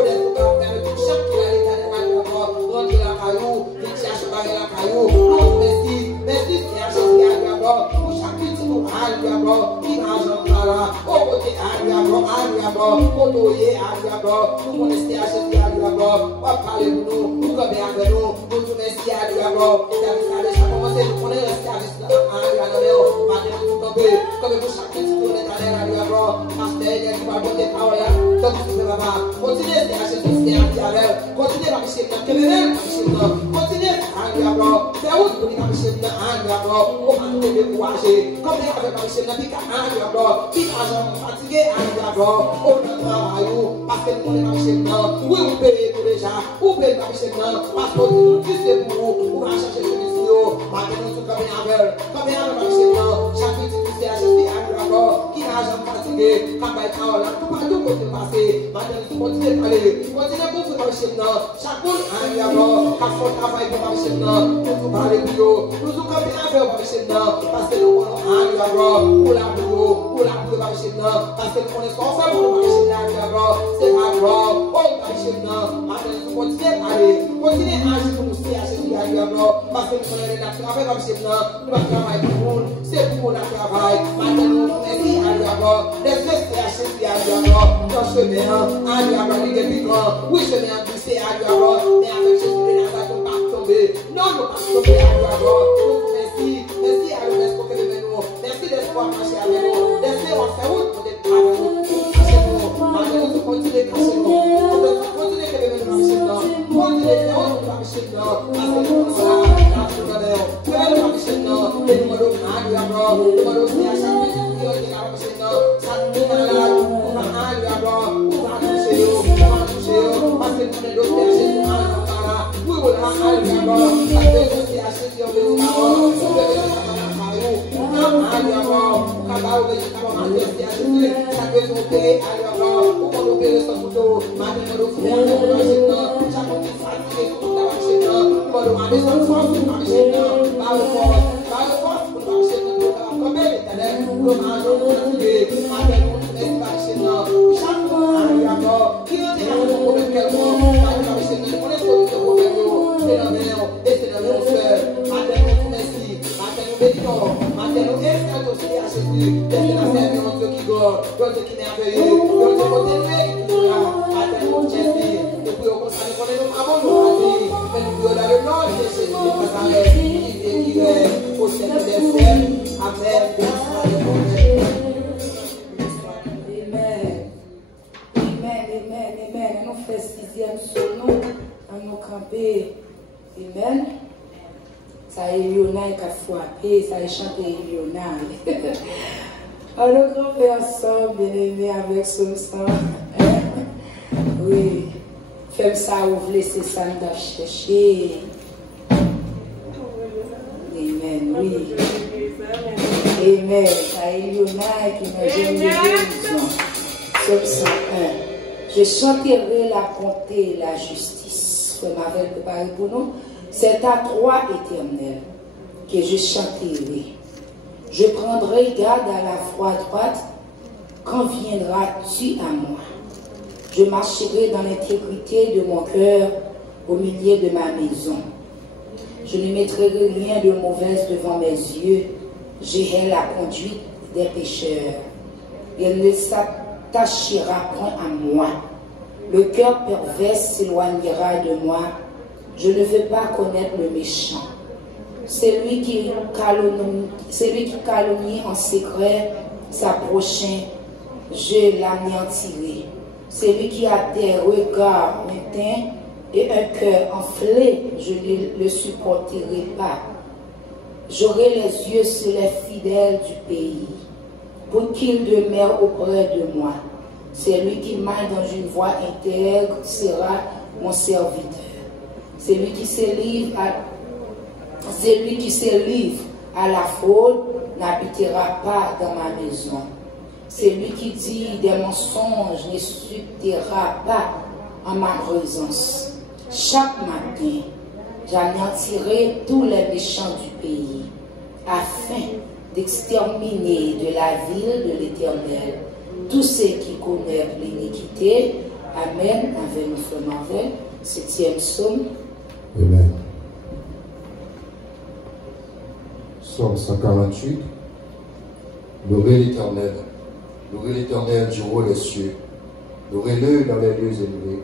début nous va faire tout chaque qui a l'éternel à lui rentrer la caillou, il cherche par la caillou, nous merci c'est à Jésus à lui pour chaque petit nous à lui qui marche par là, au côté à lui côté à lui nous connaissons à Jésus à lui on va parler pour nous comme avec nous merci à lui nous connaissons le service à lui comme vous chaque petit tour d'éternel à lui pasteur il va donner parole là comme vous pouvez voir continuez à Jésus c'est à Dieu continuez à marcher dans continuez à lui c'est où pour marcher dans à lui on va nous décourager comme il avait marché dans pique à lui qui a jamais fatigué à lui on travaille parce que nous marcher dans oui vous payez pour déjà vous payez marcher dans parce que nous c'est pour vous va chercher solution maintenant nous comme il avait marché dans chaque petit à Jésus à lui qui n'a jamais fatigué quand il parle là tout partout côté passé maintenant nous continuez à aller continuez pour vous marcher dans chaque monde à lui quand son travail pour marcher dans pour vous parler pour nous comme il avait marché dans parce que nous connaissons à lui pour la marcher dans parce que nous connaissons ça pour marcher dans à lui c'est pas grave on marcher dans maintenant nous continuez à aller continuez à agir pour nous c'est à Jésus à lui parce que nous connaissons la travail marcher dans nous va travailler pour nous c'est pour la travail maintenant nous merci à lui laissez à Jésus à lui dans ce chemin à lui il est plus grand oui je viens pousser à lui mais avec Jésus nous n'allons pas tomber non nous pas tomber à lui merci à lui merci pour que nous merci d'espoir marcher avec nous laissez on fait route pour des travaux maintenant nous continuer à marcher continuer que nous marcher continuer à marcher parce que nous sommes là nous marcher et nous allons à lui nous allons faire chaque qui est là marcher chaque qui est là on va à lui on va toucher parce que nous allons faire Jésus we will have all the above, and they will see a city of the above, so they will come and all the above, come out with the above, and they see a city, and they will pay all the above, who will pay the support, and they will see a city, and they will fight the city, but the one is not forced to come in, by the force, to come in, come in, and then come out of the day, and then come in, and the above, kill the animal, and the above, and the c'est la même frère, maintenant merci, maintenant bénissons, maintenant exaltons aussi à Jésus, d'être la ferme en Dieu qui gore, dans Dieu qui merveilleux, dans Dieu continuer qui sera, maintenant Jésus, nous pouvons constater qu'on est nos parents, nos familles, mais nous pouvons dans le nom de Jésus de Nazareth, qui est au Seigneur des frères, Amen. Amen. Nous faisons 6e sur nous, à nous camper. Amen. Ça est Yona qui a frappé, ça est chanté Yona. Alors, on fait ensemble, bien aimé, avec ce sang. Oui. Fais ça, ouvre c'est ça, nous doit chercher. Amen, oui. Amen. Ça est Yona qui m'a donné guérison. Psaume 101. Je chanterai la bonté et la justice. Frère m'avait préparé pour nous. C'est à toi, Éternel, que je chanterai. Je prendrai garde à la voie droite. Quand viendras-tu à moi? Je marcherai dans l'intégrité de mon cœur au milieu de ma maison. Je ne mettrai rien de mauvais devant mes yeux. J'irai la conduite des pécheurs. Il ne s'attachera point à moi. Le cœur pervers s'éloignera de moi. Je ne veux pas connaître le méchant. Celui qui calomnie en secret sa prochaine, je l'anéantirai. Celui qui a des regards hautains et un cœur enflé, je ne le supporterai pas. J'aurai les yeux sur les fidèles du pays, pour qu'ils demeurent auprès de moi. Celui qui marche dans une voie intègre sera mon serviteur. Celui qui se livre à la fraude n'habitera pas dans ma maison. Celui qui dit des mensonges ne subira pas en ma présence. Chaque matin, j'anéantirai tous les méchants du pays, afin d'exterminer de la ville de l'Éternel tous ceux qui commettent l'iniquité. Amen. Avec nous, frère Marvel, 7e psaume. Amen. Psaume 148. Louez l'Éternel. Louez l'Éternel du haut des cieux. Louez-le dans les lieux élevés.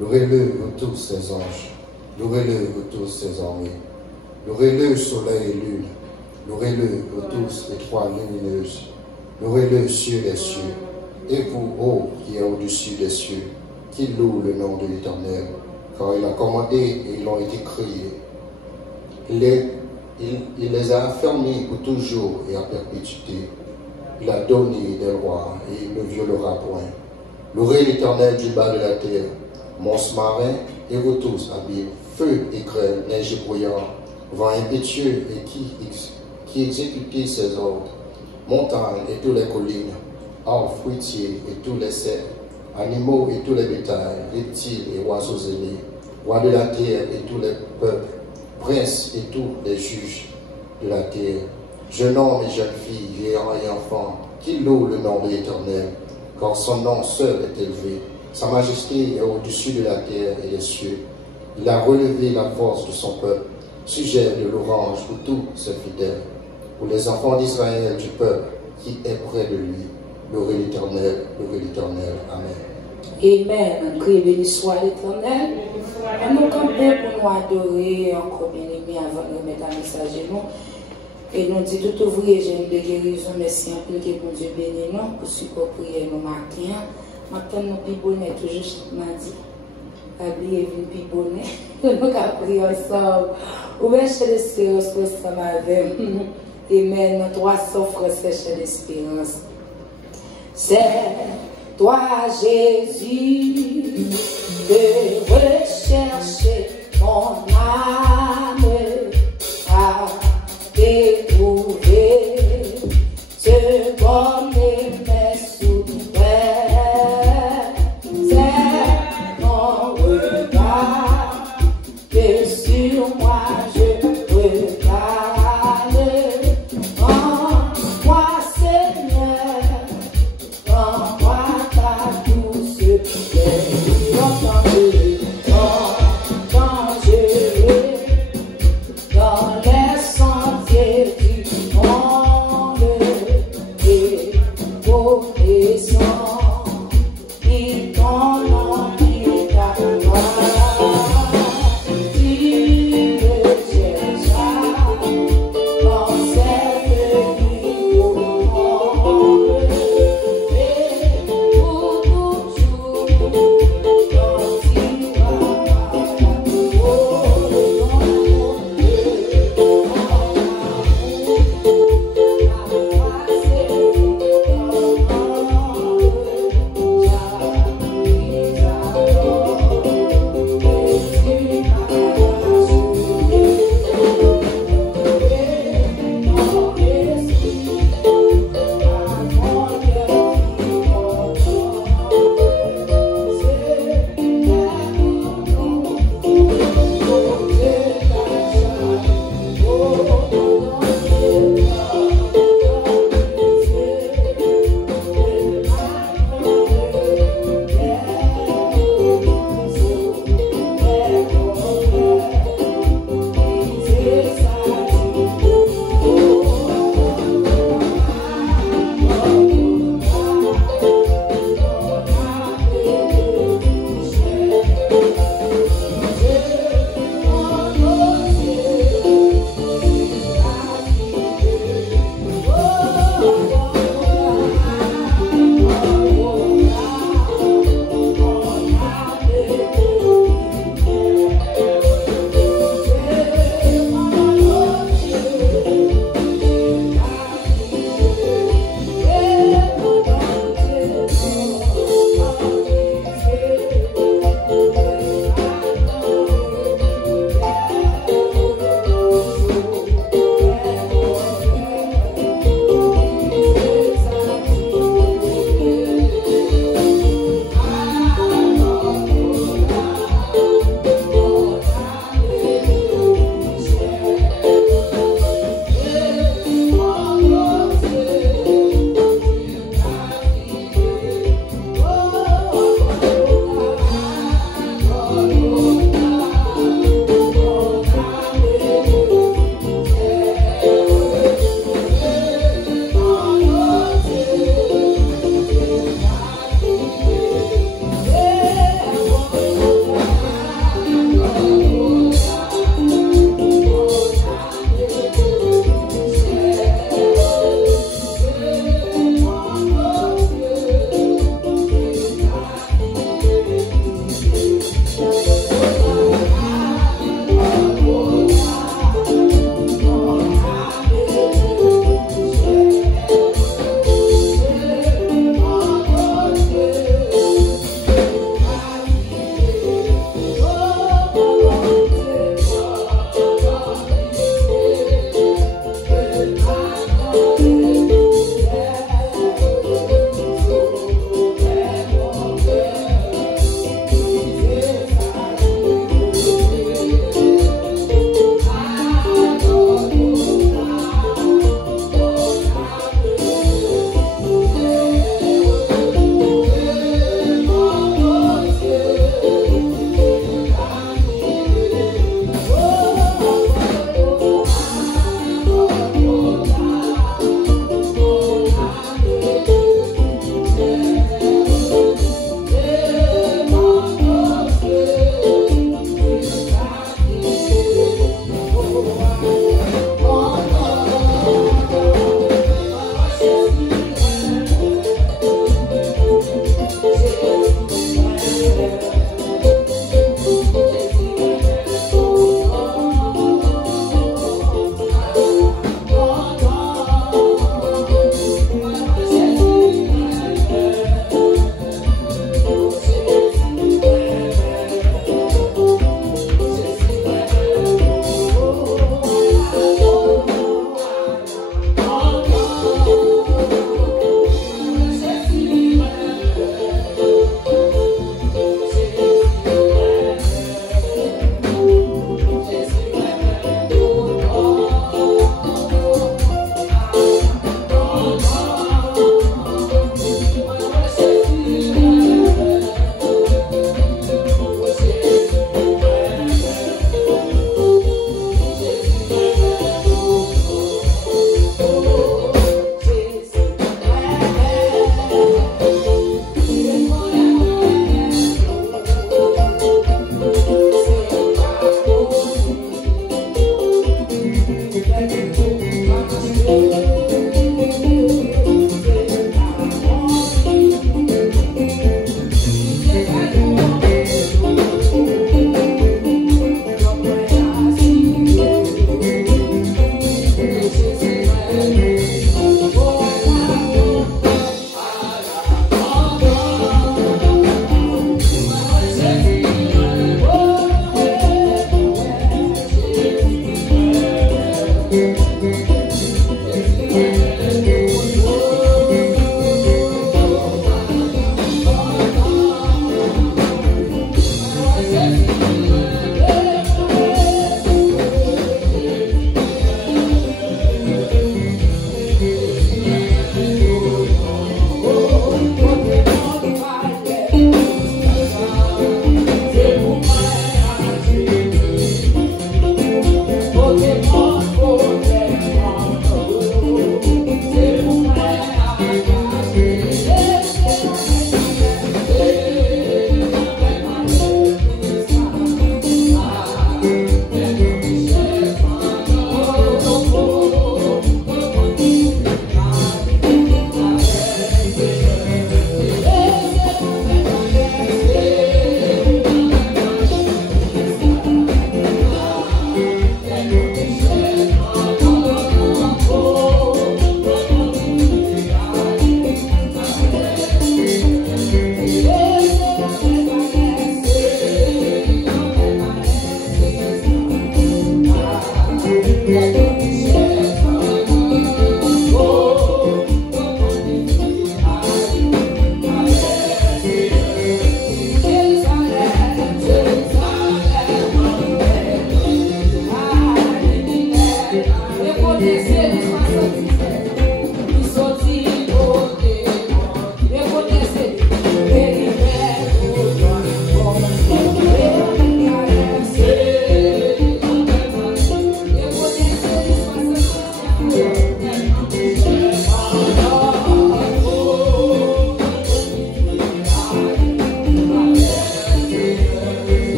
Louez-le, vous tous ses anges. Louez-le, vous tous ses armées. Louez-le, soleil et lune. Louez-le, vous tous étoiles lumineuses. Louez-le, cieux des cieux. Et vous, ô qui êtes au-dessus des cieux, qui loue le nom de l'Éternel, car il a commandé et ils ont été créés. Il les a affermis pour toujours et à perpétuité. Il a donné des rois et il ne violera point. Louez l'Éternel du bas de la terre, monstres marins et vous tous abîmes, feu et grêle, neige et brouillard, vent impétueux et qui exécute ses ordres, montagnes et toutes les collines, arbres fruitiers et tous les cèdres, animaux et tous les bétails, reptiles et oiseaux ailés, rois de la terre et tous les peuples, princes et tous les juges de la terre, jeunes hommes et jeunes filles, vieillards et enfants, qui louent le nom de l'Éternel, car son nom seul est élevé. Sa majesté est au-dessus de la terre et des cieux. Il a relevé la force de son peuple, sujet de l'orange pour tous ses fidèles, pour les enfants d'Israël du peuple qui est près de lui. Louez l'Éternel, louez l'Éternel. Amen. Amen. Criez béni soit l'Éternel. Nous camper pour nous adorer encore bien aimé avant de mettre un message à nous. Et nous dit tout ouvrier, j'ai de guérison, merci un peu que bon Dieu bénisse nous pour support prier nos matin. Maintenant, nous pibonnet toujours chaque mardi. Abli et vin pibonnet. Nous avons prié ensemble. Ouverture d'espérance pour ça avec. Amen. Nos 300 frères cherchent l'espérance. C'est toi, Jésus, de rechercher mon âme à découvrir ce bon aimé souffert. C'est mon regard que sur moi je regarde. En moi, Seigneur, en moi ta douce paix. Quand je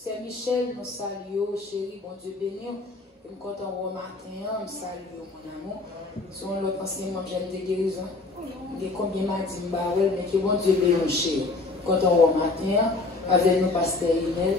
C'est Michel, nous saluons, chérie, bon Dieu béni. Et nous comptons au matin, nous saluons mon amour. Son l'autre enseignement, j'aime des guérisons. Il y a combien de matins, mais que bon Dieu béni, chérie. Nous comptons au matin, avec nos pasteurs Inel.